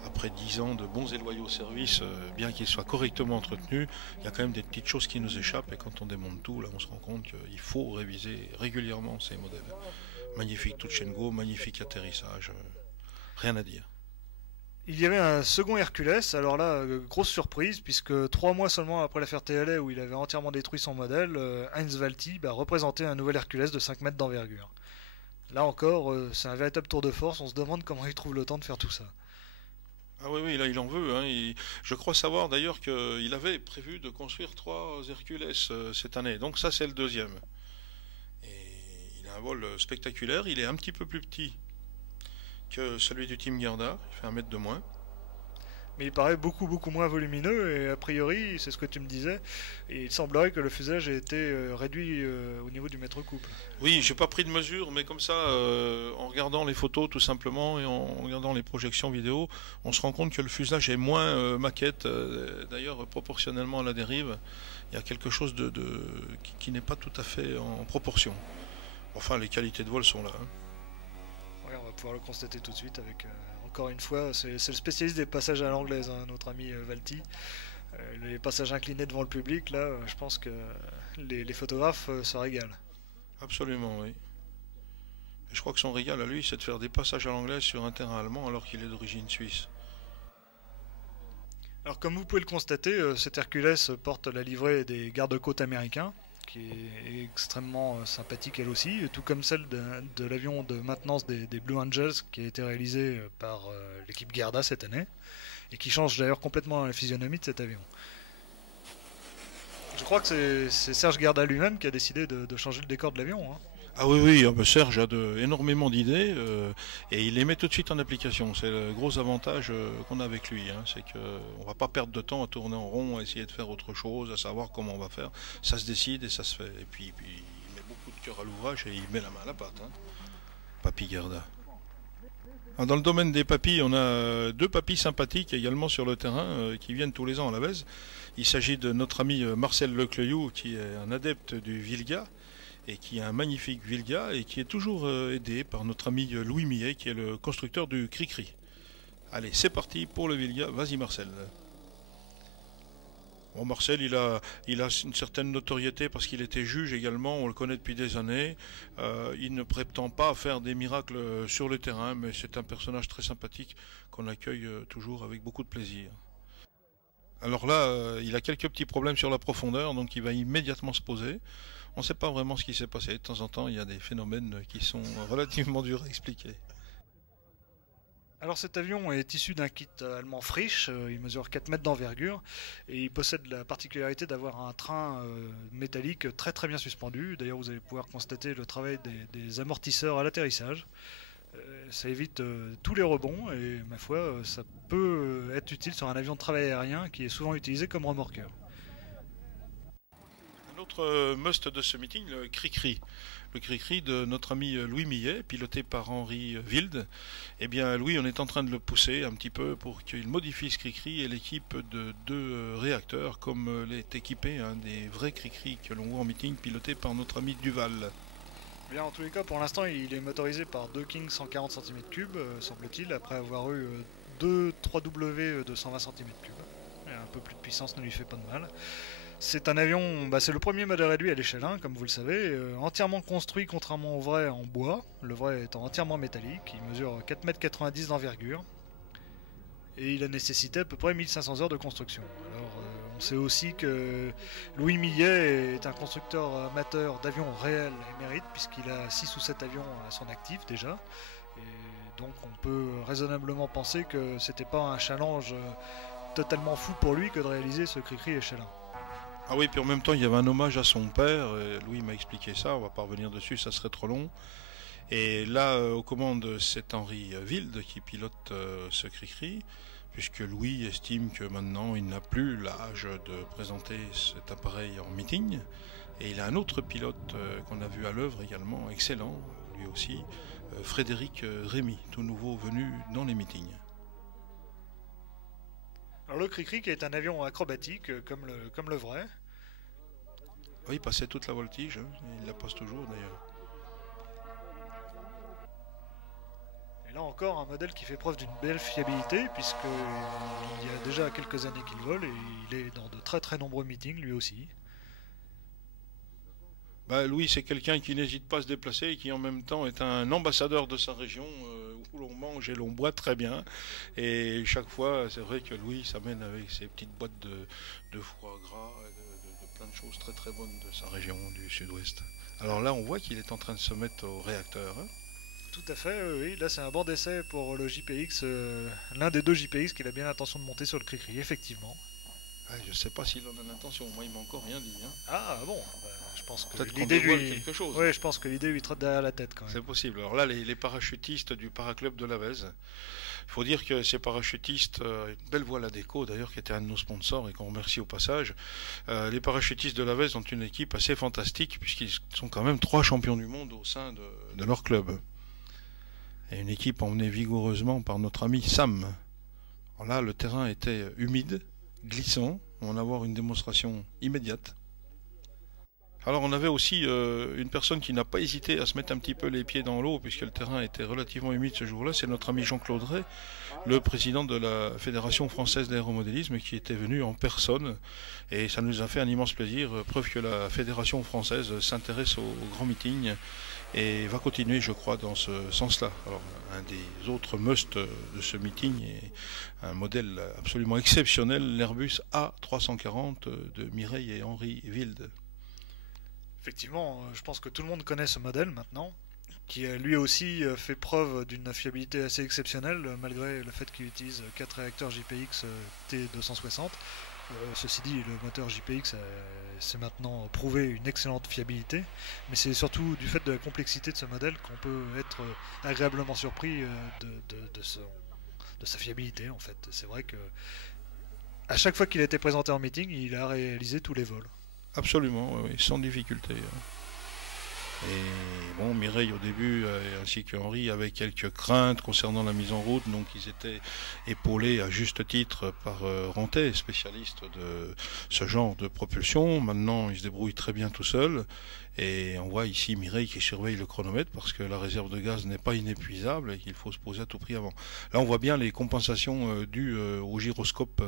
après 10 ans de bons et loyaux services, bien qu'il soit correctement entretenu, il y a quand même des petites choses qui nous échappent et quand on démonte tout, là on se rend compte qu'il faut réviser régulièrement ces modèles. Magnifique touch and go, magnifique atterrissage, rien à dire. Il y avait un second Hercules, alors là, grosse surprise, puisque 3 mois seulement après l'affaire TLA où il avait entièrement détruit son modèle, Heinz Walti représentait un nouvel Hercules de 5 mètres d'envergure. Là encore, c'est un véritable tour de force, on se demande comment il trouve le temps de faire tout ça. Ah oui, oui, là il en veut. Hein. Je crois savoir d'ailleurs qu'il avait prévu de construire 3 Hercules cette année. Donc ça c'est le deuxième. Et il a un vol spectaculaire. Il est un petit peu plus petit que celui du Team Gerda. Il fait 1 mètre de moins. Mais il paraît beaucoup moins volumineux et a priori, c'est ce que tu me disais, il semblerait que le fuselage ait été réduit au niveau du mètre couple. Oui, j'ai pas pris de mesure, mais comme ça, en regardant les photos tout simplement et en regardant les projections vidéo, on se rend compte que le fuselage est moins maquette, d'ailleurs proportionnellement à la dérive. Il y a quelque chose qui n'est pas tout à fait en proportion. Enfin, les qualités de vol sont là. Hein. Ouais, on va pouvoir le constater tout de suite avec... Encore une fois, c'est le spécialiste des passages à l'anglaise, hein, notre ami Walti. Les passages inclinés devant le public, là, je pense que les photographes se régalent. Absolument, oui. Et je crois que son régal à lui, c'est de faire des passages à l'anglaise sur un terrain allemand alors qu'il est d'origine suisse. Alors comme vous pouvez le constater, cet Hercules porte la livrée des gardes-côtes américains, qui est extrêmement sympathique elle aussi, tout comme celle de l'avion de maintenance des Blue Angels qui a été réalisé par l'équipe Gerda cette année et qui change d'ailleurs complètement la physionomie de cet avion. Je crois que c'est Serge Gerda lui-même qui a décidé de changer le décor de l'avion. Hein. Ah oui, oui, Serge a énormément d'idées et il les met tout de suite en application. C'est le gros avantage qu'on a avec lui. Hein. C'est qu'on ne va pas perdre de temps à tourner en rond, à essayer de faire autre chose, à savoir comment on va faire. Ça se décide et ça se fait. Et puis il met beaucoup de cœur à l'ouvrage et il met la main à la pâte. Hein. Papy Gerda. Alors, dans le domaine des papys, on a 2 papys sympathiques également sur le terrain qui viennent tous les ans à la Vèze. Il s'agit de notre ami Marcel Lecleyou qui est un adepte du Vilga et qui a un magnifique Vilga et qui est toujours aidé par notre ami Louis Millet qui est le constructeur du Cricri. Allez, c'est parti pour le Vilga. Vas-y Marcel. Bon, Marcel, il a une certaine notoriété parce qu'il était juge également, on le connaît depuis des années. Il ne prétend pas faire des miracles sur le terrain, mais c'est un personnage très sympathique qu'on accueille toujours avec beaucoup de plaisir. Alors là, il a quelques petits problèmes sur la profondeur, donc il va immédiatement se poser. On ne sait pas vraiment ce qui s'est passé. De temps en temps, il y a des phénomènes qui sont relativement durs à expliquer. Alors cet avion est issu d'un kit allemand Frisch, il mesure 4 mètres d'envergure et il possède la particularité d'avoir un train métallique très bien suspendu. D'ailleurs vous allez pouvoir constater le travail des amortisseurs à l'atterrissage. Ça évite tous les rebonds et ma foi ça peut être utile sur un avion de travail aérien qui est souvent utilisé comme remorqueur. Un autre must de ce meeting, le Cricri. Le Cricri de notre ami Louis Millet, piloté par Henri Wild. Eh bien Louis, on est en train de le pousser un petit peu pour qu'il modifie ce Cricri et l'équipe de 2 réacteurs comme l'est équipé des vrais Cricri que l'on voit en meeting piloté par notre ami Duval. Bien, en tous les cas, pour l'instant, il est motorisé par 2 King 140 cm3, semble-t-il, après avoir eu 2 3W de 120 cm3. Un peu plus de puissance ne lui fait pas de mal. C'est un avion, c'est le premier modèle réduit à l'échelle 1, comme vous le savez, entièrement construit contrairement au vrai en bois, le vrai étant entièrement métallique, il mesure 4,90 m d'envergure, et il a nécessité à peu près 1500 heures de construction. Alors, on sait aussi que Louis Millet est un constructeur amateur d'avions réels émérite, puisqu'il a 6 ou 7 avions à son actif déjà, et donc on peut raisonnablement penser que c'était pas un challenge totalement fou pour lui que de réaliser ce Cricri échelle 1. Ah oui, puis en même temps, il y avait un hommage à son père. Louis m'a expliqué ça, on va pas revenir dessus, ça serait trop long. Et là, aux commandes, c'est Henri Wild qui pilote ce Cricri, puisque Louis estime que maintenant, il n'a plus l'âge de présenter cet appareil en meeting. Et il a un autre pilote qu'on a vu à l'œuvre également, excellent, lui aussi, Frédéric Rémy, tout nouveau venu dans les meetings. Alors le Cricri qui est un avion acrobatique comme le vrai. Oui, il passait toute la voltige, hein, il la passe toujours d'ailleurs. Et là encore un modèle qui fait preuve d'une belle fiabilité puisqu'il y a déjà quelques années qu'il vole et il est dans de très très nombreux meetings lui aussi. Bah, Louis, c'est quelqu'un qui n'hésite pas à se déplacer et qui en même temps est un ambassadeur de sa région où l'on mange et l'on boit très bien. Et chaque fois, c'est vrai que Louis s'amène avec ses petites boîtes de foie gras, de plein de choses très très bonnes de sa région du sud-ouest. Alors là, on voit qu'il est en train de se mettre au réacteur. Hein. Tout à fait, oui. Là, c'est un banc d'essai pour le JPX, l'un des deux JPX qu'il a bien l'intention de monter sur le Cricri, effectivement. Ah, je ne sais pas s'il en a l'intention, moi il m'a encore rien dit. Hein. Ah bon, je pense que peut-être l'idée qu'on lui... quelque chose. Oui, je pense que l'idée lui trotte derrière la tête quand même. C'est possible. Alors là, les parachutistes du Paraclub de Lavez, il faut dire que ces parachutistes, une belle voile à déco d'ailleurs, qui était un de nos sponsors et qu'on remercie au passage, les parachutistes de Lavez ont une équipe assez fantastique puisqu'ils sont quand même 3 champions du monde au sein de leur club. Et une équipe emmenée vigoureusement par notre ami Sam. Alors là, le terrain était humide, glissant, on va en avoir une démonstration immédiate. Alors on avait aussi une personne qui n'a pas hésité à se mettre un petit peu les pieds dans l'eau puisque le terrain était relativement humide ce jour-là, c'est notre ami Jean-Claude Ray, le président de la Fédération française d'aéromodélisme qui était venu en personne et ça nous a fait un immense plaisir, preuve que la Fédération française s'intéresse aux grands meetings et va continuer je crois dans ce sens-là. Alors un des autres must de ce meeting est un modèle absolument exceptionnel, l'Airbus A340 de Mireille et Henri Wilde. Effectivement, je pense que tout le monde connaît ce modèle maintenant, qui a lui aussi fait preuve d'une fiabilité assez exceptionnelle, malgré le fait qu'il utilise 4 réacteurs JPX T260. Ceci dit, le moteur JPX s'est maintenant prouvé une excellente fiabilité, mais c'est surtout du fait de la complexité de ce modèle qu'on peut être agréablement surpris de sa fiabilité en fait. C'est vrai que à chaque fois qu'il a été présenté en meeting, il a réalisé tous les vols. Absolument, oui, sans difficulté. Et bon, Mireille au début, ainsi que Henri, avaient quelques craintes concernant la mise en route, donc ils étaient épaulés à juste titre par Rantais, spécialiste de ce genre de propulsion. Maintenant, ils se débrouillent très bien tout seuls. Et on voit ici Mireille qui surveille le chronomètre parce que la réserve de gaz n'est pas inépuisable et qu'il faut se poser à tout prix avant. Là, on voit bien les compensations dues au gyroscope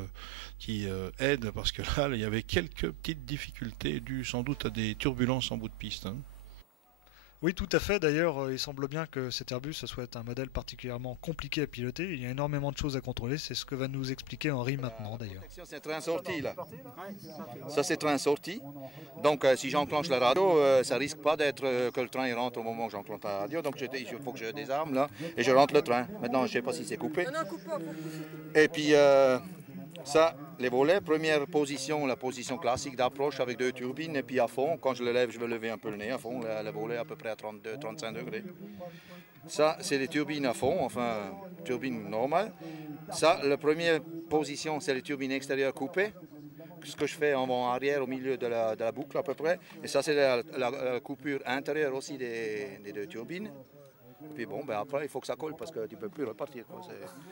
qui aident parce que là, il y avait quelques petites difficultés dues sans doute à des turbulences en bout de piste. Hein. Oui, tout à fait. D'ailleurs, il semble bien que cet Airbus soit un modèle particulièrement compliqué à piloter. Il y a énormément de choses à contrôler. C'est ce que va nous expliquer Henri maintenant, d'ailleurs. C'est train sorti, là. Ça, c'est train sorti. Donc, si j'enclenche la radio, ça risque pas d'être que le train il rentre au moment où j'enclenche la radio. Donc, il faut que je désarme, là, et je rentre le train. Maintenant, je sais pas si c'est coupé. Et puis, ça, les volets, première position, la position classique d'approche avec 2 turbines, et puis à fond, quand je le lève, je vais lever un peu le nez à fond, le volet à peu près à 32-35 degrés. Ça, c'est les turbines à fond, enfin, turbine normale. Ça, la première position, c'est les turbines extérieures coupées, ce que je fais en arrière au milieu de la boucle à peu près. Et ça, c'est la coupure intérieure aussi des 2 turbines. Et puis bon, ben après, il faut que ça colle parce que tu ne peux plus repartir.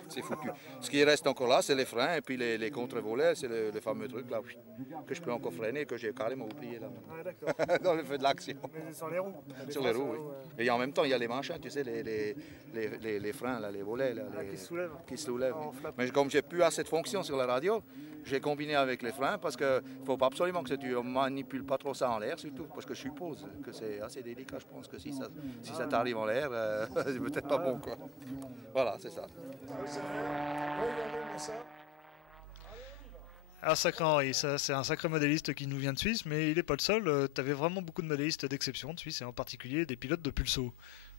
C'est foutu. Ce qui reste encore là, c'est les freins et puis les contre-volets, c'est le fameux truc là que je peux encore freiner, que j'ai carrément oublié là. Ah, dans le feu de l'action. Sur les roues. Sur les roues, oui. Et en même temps, il y a les machins, tu sais, les freins, là, les volets là, qui se soulèvent. Mais comme j'ai plus assez de fonction sur la radio, j'ai combiné avec les freins parce qu'il ne faut pas absolument que tu ne manipules pas trop ça en l'air, surtout parce que je suppose que c'est assez délicat. Je pense que si ça t'arrive en l'air, c'est peut-être pas bon, quoi. Voilà, c'est ça. Ah, sacré Henri, ça c'est un sacré modéliste qui nous vient de Suisse, mais il n'est pas le seul. Tu avais vraiment beaucoup de modélistes d'exception de Suisse, et en particulier des pilotes de Pulso.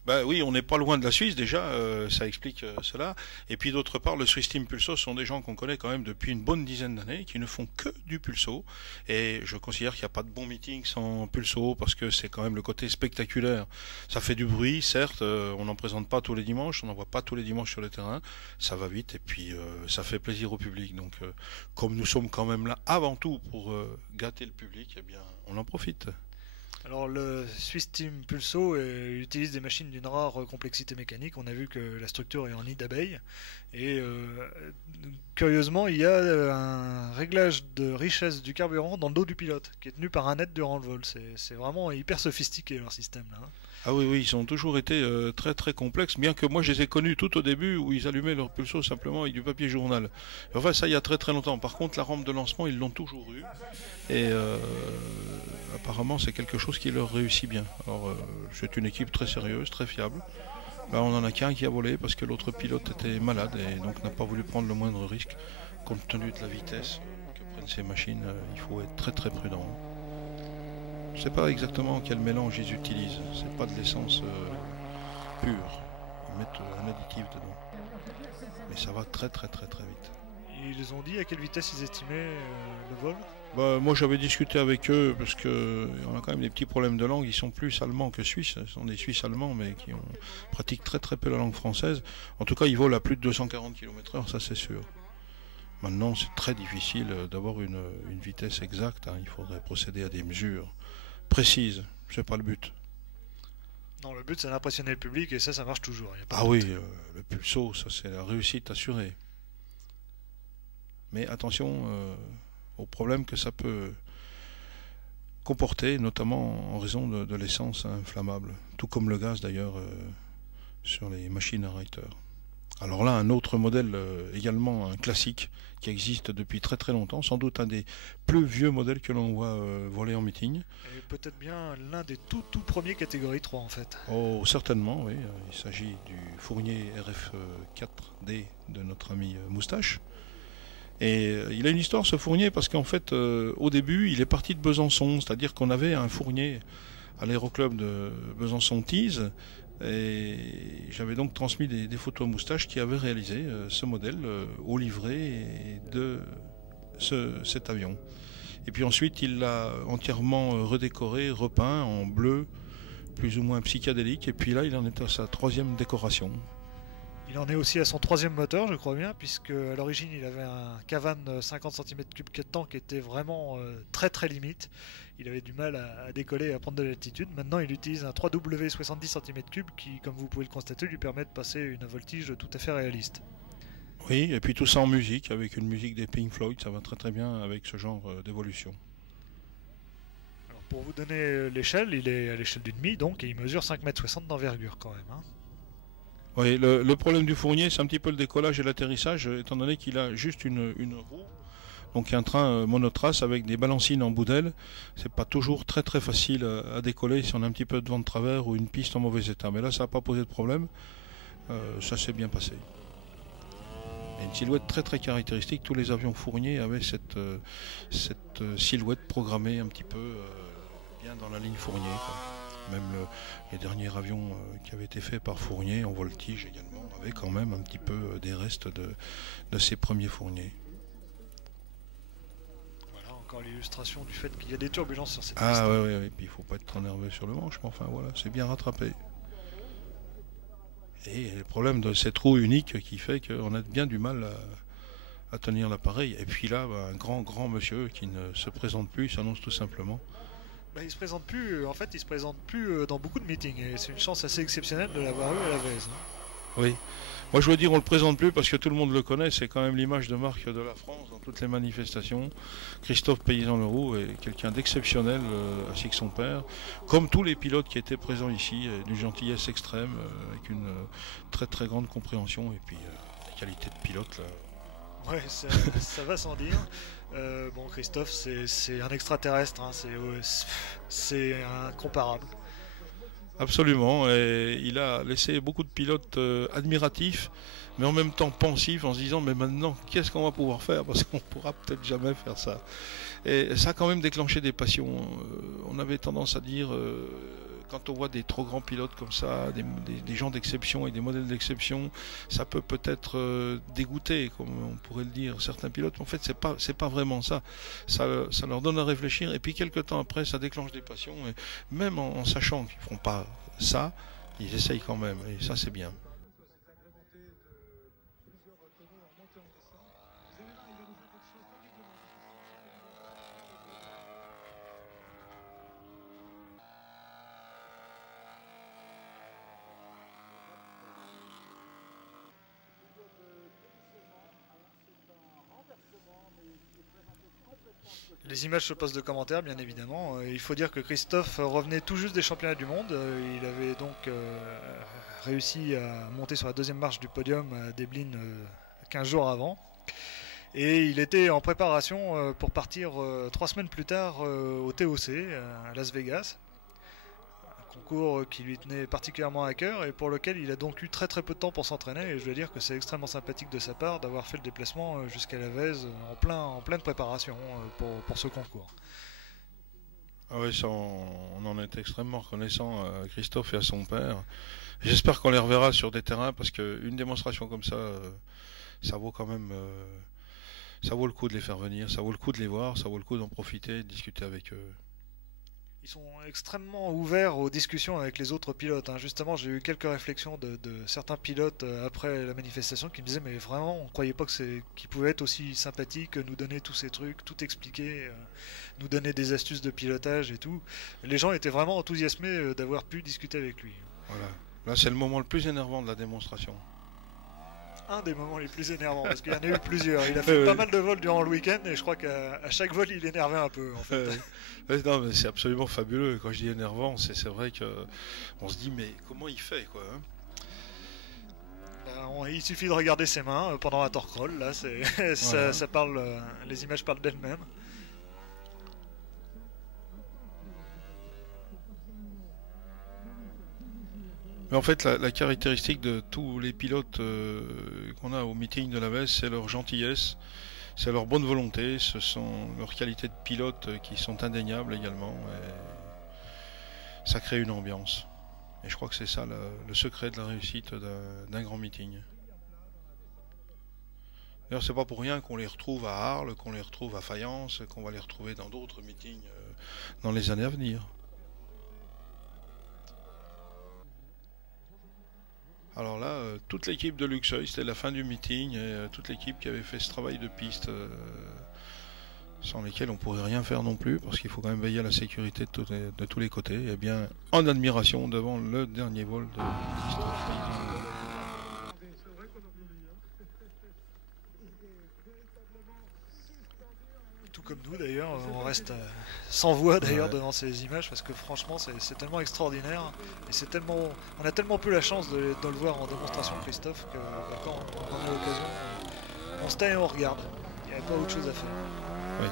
Ben oui, on n'est pas loin de la Suisse déjà, ça explique cela. Et puis d'autre part, le Swiss Team Pulso sont des gens qu'on connaît quand même depuis une bonne dizaine d'années, qui ne font que du Pulso. Et je considère qu'il n'y a pas de bon meeting sans Pulso, parce que c'est quand même le côté spectaculaire. Ça fait du bruit, certes, on n'en présente pas tous les dimanches, on n'en voit pas tous les dimanches sur le terrain, ça va vite et puis ça fait plaisir au public. Donc comme nous sommes quand même là avant tout pour gâter le public, eh bien on en profite. Alors le Swiss Team Pulso utilise des machines d'une rare complexité mécanique. On a vu que la structure est en nid d'abeille. Et curieusement, il y a un réglage de richesse du carburant dans le dos du pilote, qui est tenu par un aide durant le vol. C'est vraiment hyper sophistiqué leur système là. Ah oui, oui, ils ont toujours été très très complexes, bien que moi je les ai connus tout au début où ils allumaient leur pulso simplement avec du papier journal. Enfin, ça il y a très très longtemps. Par contre, la rampe de lancement, ils l'ont toujours eu. Et apparemment, c'est quelque chose qui leur réussit bien. Alors, c'est une équipe très sérieuse, très fiable. Là, on en a qu'un qui a volé parce que l'autre pilote était malade et donc n'a pas voulu prendre le moindre risque. Compte tenu de la vitesse que prennent ces machines, il faut être très très prudent. Je ne sais pas exactement quel mélange ils utilisent. C'est pas de l'essence pure. Ils mettent un additif dedans. Mais ça va très très très très vite. Ils ont dit à quelle vitesse ils estimaient le vol? Bah, moi j'avais discuté avec eux parce que on a quand même des petits problèmes de langue. Ils sont plus allemands que suisses. Ce sont des Suisses allemands mais qui pratiquent très très peu la langue française. En tout cas ils volent à plus de 240 km/h, ça c'est sûr. Maintenant c'est très difficile d'avoir une vitesse exacte. Il faudrait procéder à des mesures précises. C'est pas le but. Non, le but c'est d'impressionner le public et ça marche toujours. Ah oui, le pulso, ça c'est la réussite assurée. Mais attention aux problèmes que ça peut comporter, notamment en raison de l'essence inflammable, tout comme le gaz d'ailleurs sur les machines à Reiter. Alors là, un autre modèle, également un classique, qui existe depuis très très longtemps, sans doute un des plus vieux modèles que l'on voit voler en meeting. Et peut-être bien l'un des tout premiers catégorie 3 en fait. Oh, certainement, oui. Il s'agit du Fournier RF4D de notre ami Moustache. Et il a une histoire ce Fournier parce qu'en fait au début il est parti de Besançon, c'est-à-dire qu'on avait un Fournier à l'aéroclub de Besançon-Tise et j'avais donc transmis des photos à Moustache qui avait réalisé ce modèle au livret de cet avion. Et puis ensuite il l'a entièrement redécoré, repeint en bleu plus ou moins psychédélique et puis là il en est à sa 3e décoration. Il en est aussi à son 3e moteur, je crois bien, puisque à l'origine il avait un Cavan 50 cm3 4 qui était vraiment très très limite. Il avait du mal à décoller et à prendre de l'altitude. Maintenant il utilise un 3W 70 cm3 qui, comme vous pouvez le constater, lui permet de passer une voltige tout à fait réaliste. Oui, et puis tout ça en musique, avec une musique des Pink Floyd, ça va très très bien avec ce genre d'évolution. Alors pour vous donner l'échelle, il est à l'échelle d'une mie donc, et il mesure 5,60 m d'envergure quand même. Oui, le problème du Fournier, c'est un petit peu le décollage et l'atterrissage, étant donné qu'il a juste une roue, donc un train monotrace avec des balancines en bout d'aile. C'est pas toujours très très facile à décoller si on a un petit peu de vent de travers ou une piste en mauvais état. Mais là, ça n'a pas posé de problème. Ça s'est bien passé. Et une silhouette très très caractéristique. Tous les avions Fournier avaient cette silhouette programmée un petit peu bien dans la ligne Fournier, quoi. Même les derniers avions qui avaient été faits par Fournier en voltige également avaient quand même un petit peu des restes de ces premiers Fourniers. Voilà encore l'illustration du fait qu'il y a des turbulences sur cette piste. Ah oui, et puis il ne faut pas être trop nerveux sur le manche, mais enfin voilà, c'est bien rattrapé. Et le problème de cette roue unique qui fait qu'on a bien du mal à tenir l'appareil. Et puis là, un grand monsieur qui ne se présente plus, il s'annonce tout simplement. Il se présente plus, en fait il se présente plus dans beaucoup de meetings et c'est une chance assez exceptionnelle de l'avoir eu à la Vèze. Oui, moi je veux dire on le présente plus parce que tout le monde le connaît, c'est quand même l'image de marque de la France dans toutes les manifestations. Christophe Paysan-Leroux est quelqu'un d'exceptionnel ainsi que son père, comme tous les pilotes qui étaient présents ici, d'une gentillesse extrême, avec une très très grande compréhension et puis des qualités de pilote là. Ouais, ça va sans dire. Bon, Christophe, c'est un extraterrestre, hein, c'est incomparable. Absolument, et il a laissé beaucoup de pilotes admiratifs, mais en même temps pensifs, en se disant mais maintenant qu'est-ce qu'on va pouvoir faire parce qu'on pourra peut-être jamais faire ça. Et ça a quand même déclenché des passions. On avait tendance à dire quand on voit des trop grands pilotes comme ça, des gens d'exception et des modèles d'exception, ça peut peut-être dégoûter, comme on pourrait le dire, certains pilotes. Mais en fait, c'est pas vraiment ça. Ça leur donne à réfléchir. Et puis, quelques temps après, ça déclenche des passions. Et même en sachant qu'ils ne feront pas ça, ils essayent quand même. Et ça, c'est bien. Les images sur le poste de commentaire, bien évidemment. Il faut dire que Christophe revenait tout juste des championnats du monde. Il avait donc réussi à monter sur la deuxième marche du podium à Dublin 15 jours avant. Et il était en préparation pour partir 3 semaines plus tard au TOC à Las Vegas. Un concours qui lui tenait particulièrement à cœur et pour lequel il a donc eu très peu de temps pour s'entraîner. Et je dois dire que c'est extrêmement sympathique de sa part d'avoir fait le déplacement jusqu'à la Vèze en pleine préparation pour ce concours. Ah oui, ça, on en est extrêmement reconnaissant à Christophe et à son père. J'espère qu'on les reverra sur des terrains parce qu'une démonstration comme ça, ça vaut quand même... ça vaut le coup de les faire venir, ça vaut le coup de les voir, ça vaut le coup d'en profiter et de discuter avec eux. Ils sont extrêmement ouverts aux discussions avec les autres pilotes. Justement, j'ai eu quelques réflexions de certains pilotes après la manifestation qui me disaient mais vraiment, on ne croyait pas qu'ils pouvaient être aussi sympathiques, nous donner tous ces trucs, tout expliquer, nous donner des astuces de pilotage et tout. Les gens étaient vraiment enthousiasmés d'avoir pu discuter avec lui. Voilà. Là, c'est le moment le plus énervant de la démonstration. Un des moments les plus énervants, parce qu'il y en a eu plusieurs. Il a fait pas mal de vols durant le week-end et je crois qu'à chaque vol il énervait un peu en fait. Non mais c'est absolument fabuleux. Quand je dis énervant, c'est vrai que on se dit mais comment il fait quoi il suffit de regarder ses mains pendant la torque roll, là voilà. ça parle, les images parlent d'elles-mêmes. Mais en fait, la caractéristique de tous les pilotes qu'on a au meeting de la Vèze, c'est leur gentillesse, c'est leur bonne volonté, ce sont leurs qualités de pilote qui sont indéniables également. Et ça crée une ambiance. Et je crois que c'est ça le secret de la réussite d'un grand meeting. D'ailleurs, c'est pas pour rien qu'on les retrouve à Arles, qu'on les retrouve à Fayence, qu'on va les retrouver dans d'autres meetings dans les années à venir. Alors là, toute l'équipe de Luxeuil, c'était la fin du meeting, et toute l'équipe qui avait fait ce travail de piste, sans lesquels on pourrait rien faire non plus, parce qu'il faut quand même veiller à la sécurité de tous les côtés, et bien en admiration devant le dernier vol de Christophe. Tout comme nous d'ailleurs, on reste sans voix d'ailleurs devant ces images parce que franchement c'est tellement extraordinaire et c'est tellement, on a tellement peu la chance de le voir en démonstration Christophe que quand on en a l'occasion, on se tait et on regarde. Il n'y a pas autre chose à faire. Oui.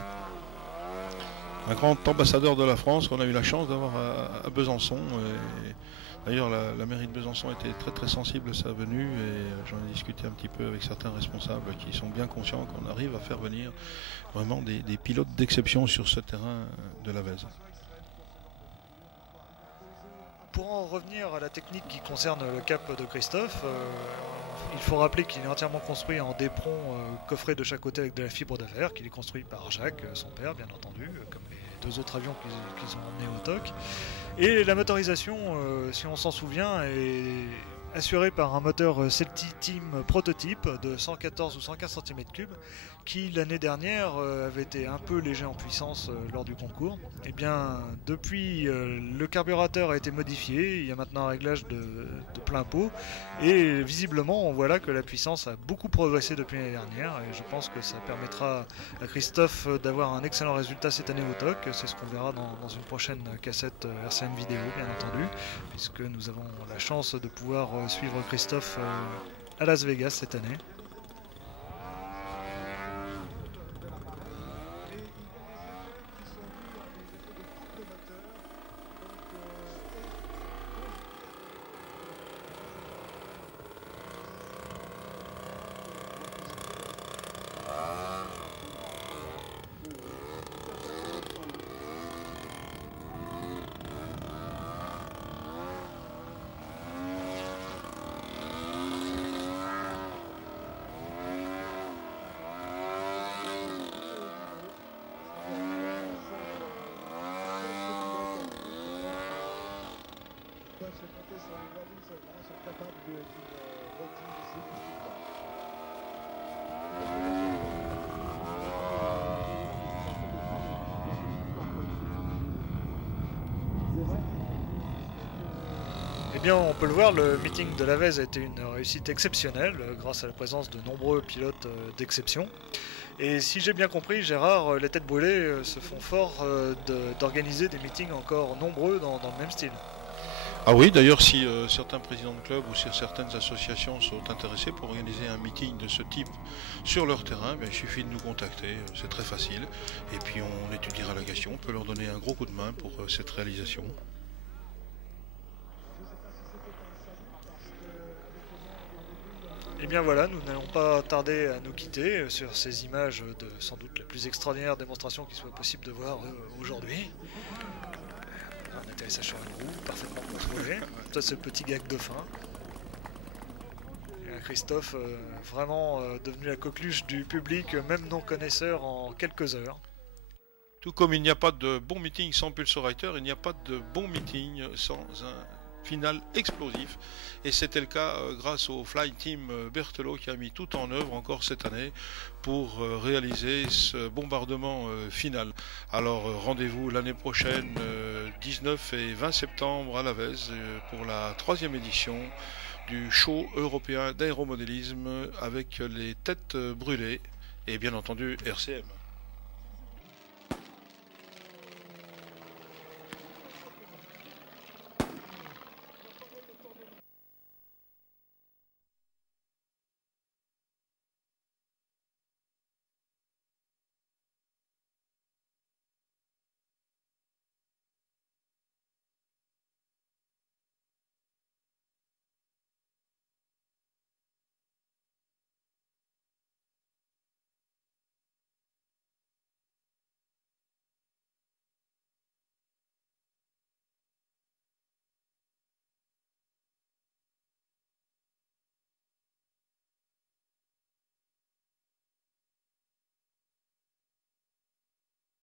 Un grand ambassadeur de la France qu'on a eu la chance d'avoir à Besançon. D'ailleurs, la mairie de Besançon était très sensible à sa venue et j'en ai discuté un petit peu avec certains responsables qui sont bien conscients qu'on arrive à faire venir vraiment des pilotes d'exception sur ce terrain de la Vèze. Pour en revenir à la technique qui concerne le cap de Christophe, il faut rappeler qu'il est entièrement construit en d'éperon coffré de chaque côté avec de la fibre de verre, qu'il est construit par Jacques, son père bien entendu, comme les 2 autres avions qu'ils ont emmenés au TOC. Et la motorisation, si on s'en souvient, est assurée par un moteur Celti Team prototype de 114 ou 115 cm3 qui l'année dernière avait été un peu léger en puissance lors du concours. Et bien depuis le carburateur a été modifié, il y a maintenant un réglage de plein pot et visiblement on voit là que la puissance a beaucoup progressé depuis l'année dernière et je pense que ça permettra à Christophe d'avoir un excellent résultat cette année au TOC. C'est ce qu'on verra dans une prochaine cassette RCN vidéo bien entendu, puisque nous avons la chance de pouvoir suivre Christophe à Las Vegas cette année. bien, on peut le voir, le meeting de l'Avez a été une réussite exceptionnelle grâce à la présence de nombreux pilotes d'exception. Et si j'ai bien compris, Gérard, les têtes brûlées se font fort d'organiser des meetings encore nombreux dans le même style. Ah oui, d'ailleurs, si certains présidents de club ou si certaines associations sont intéressés pour organiser un meeting de ce type sur leur terrain, il suffit de nous contacter, c'est très facile. Et puis on étudiera la question, on peut leur donner un gros coup de main pour cette réalisation. Et bien voilà, nous n'allons pas tarder à nous quitter sur ces images de sans doute la plus extraordinaire démonstration qu'il soit possible de voir aujourd'hui. Un atterrissage sur une roue, parfaitement contrôlé. Ça c'est le petit gag de fin. Et un Christophe vraiment devenu la coqueluche du public, même non connaisseur en quelques heures. Tout comme il n'y a pas de bon meeting sans Pulsorizer, il n'y a pas de bon meeting sans un final explosif, et c'était le cas grâce au Fly Team Berthelot qui a mis tout en œuvre encore cette année pour réaliser ce bombardement final. Alors rendez-vous l'année prochaine 19 et 20 septembre à Lavez pour la 3e édition du show européen d'aéromodélisme avec les têtes brûlées et bien entendu RCM.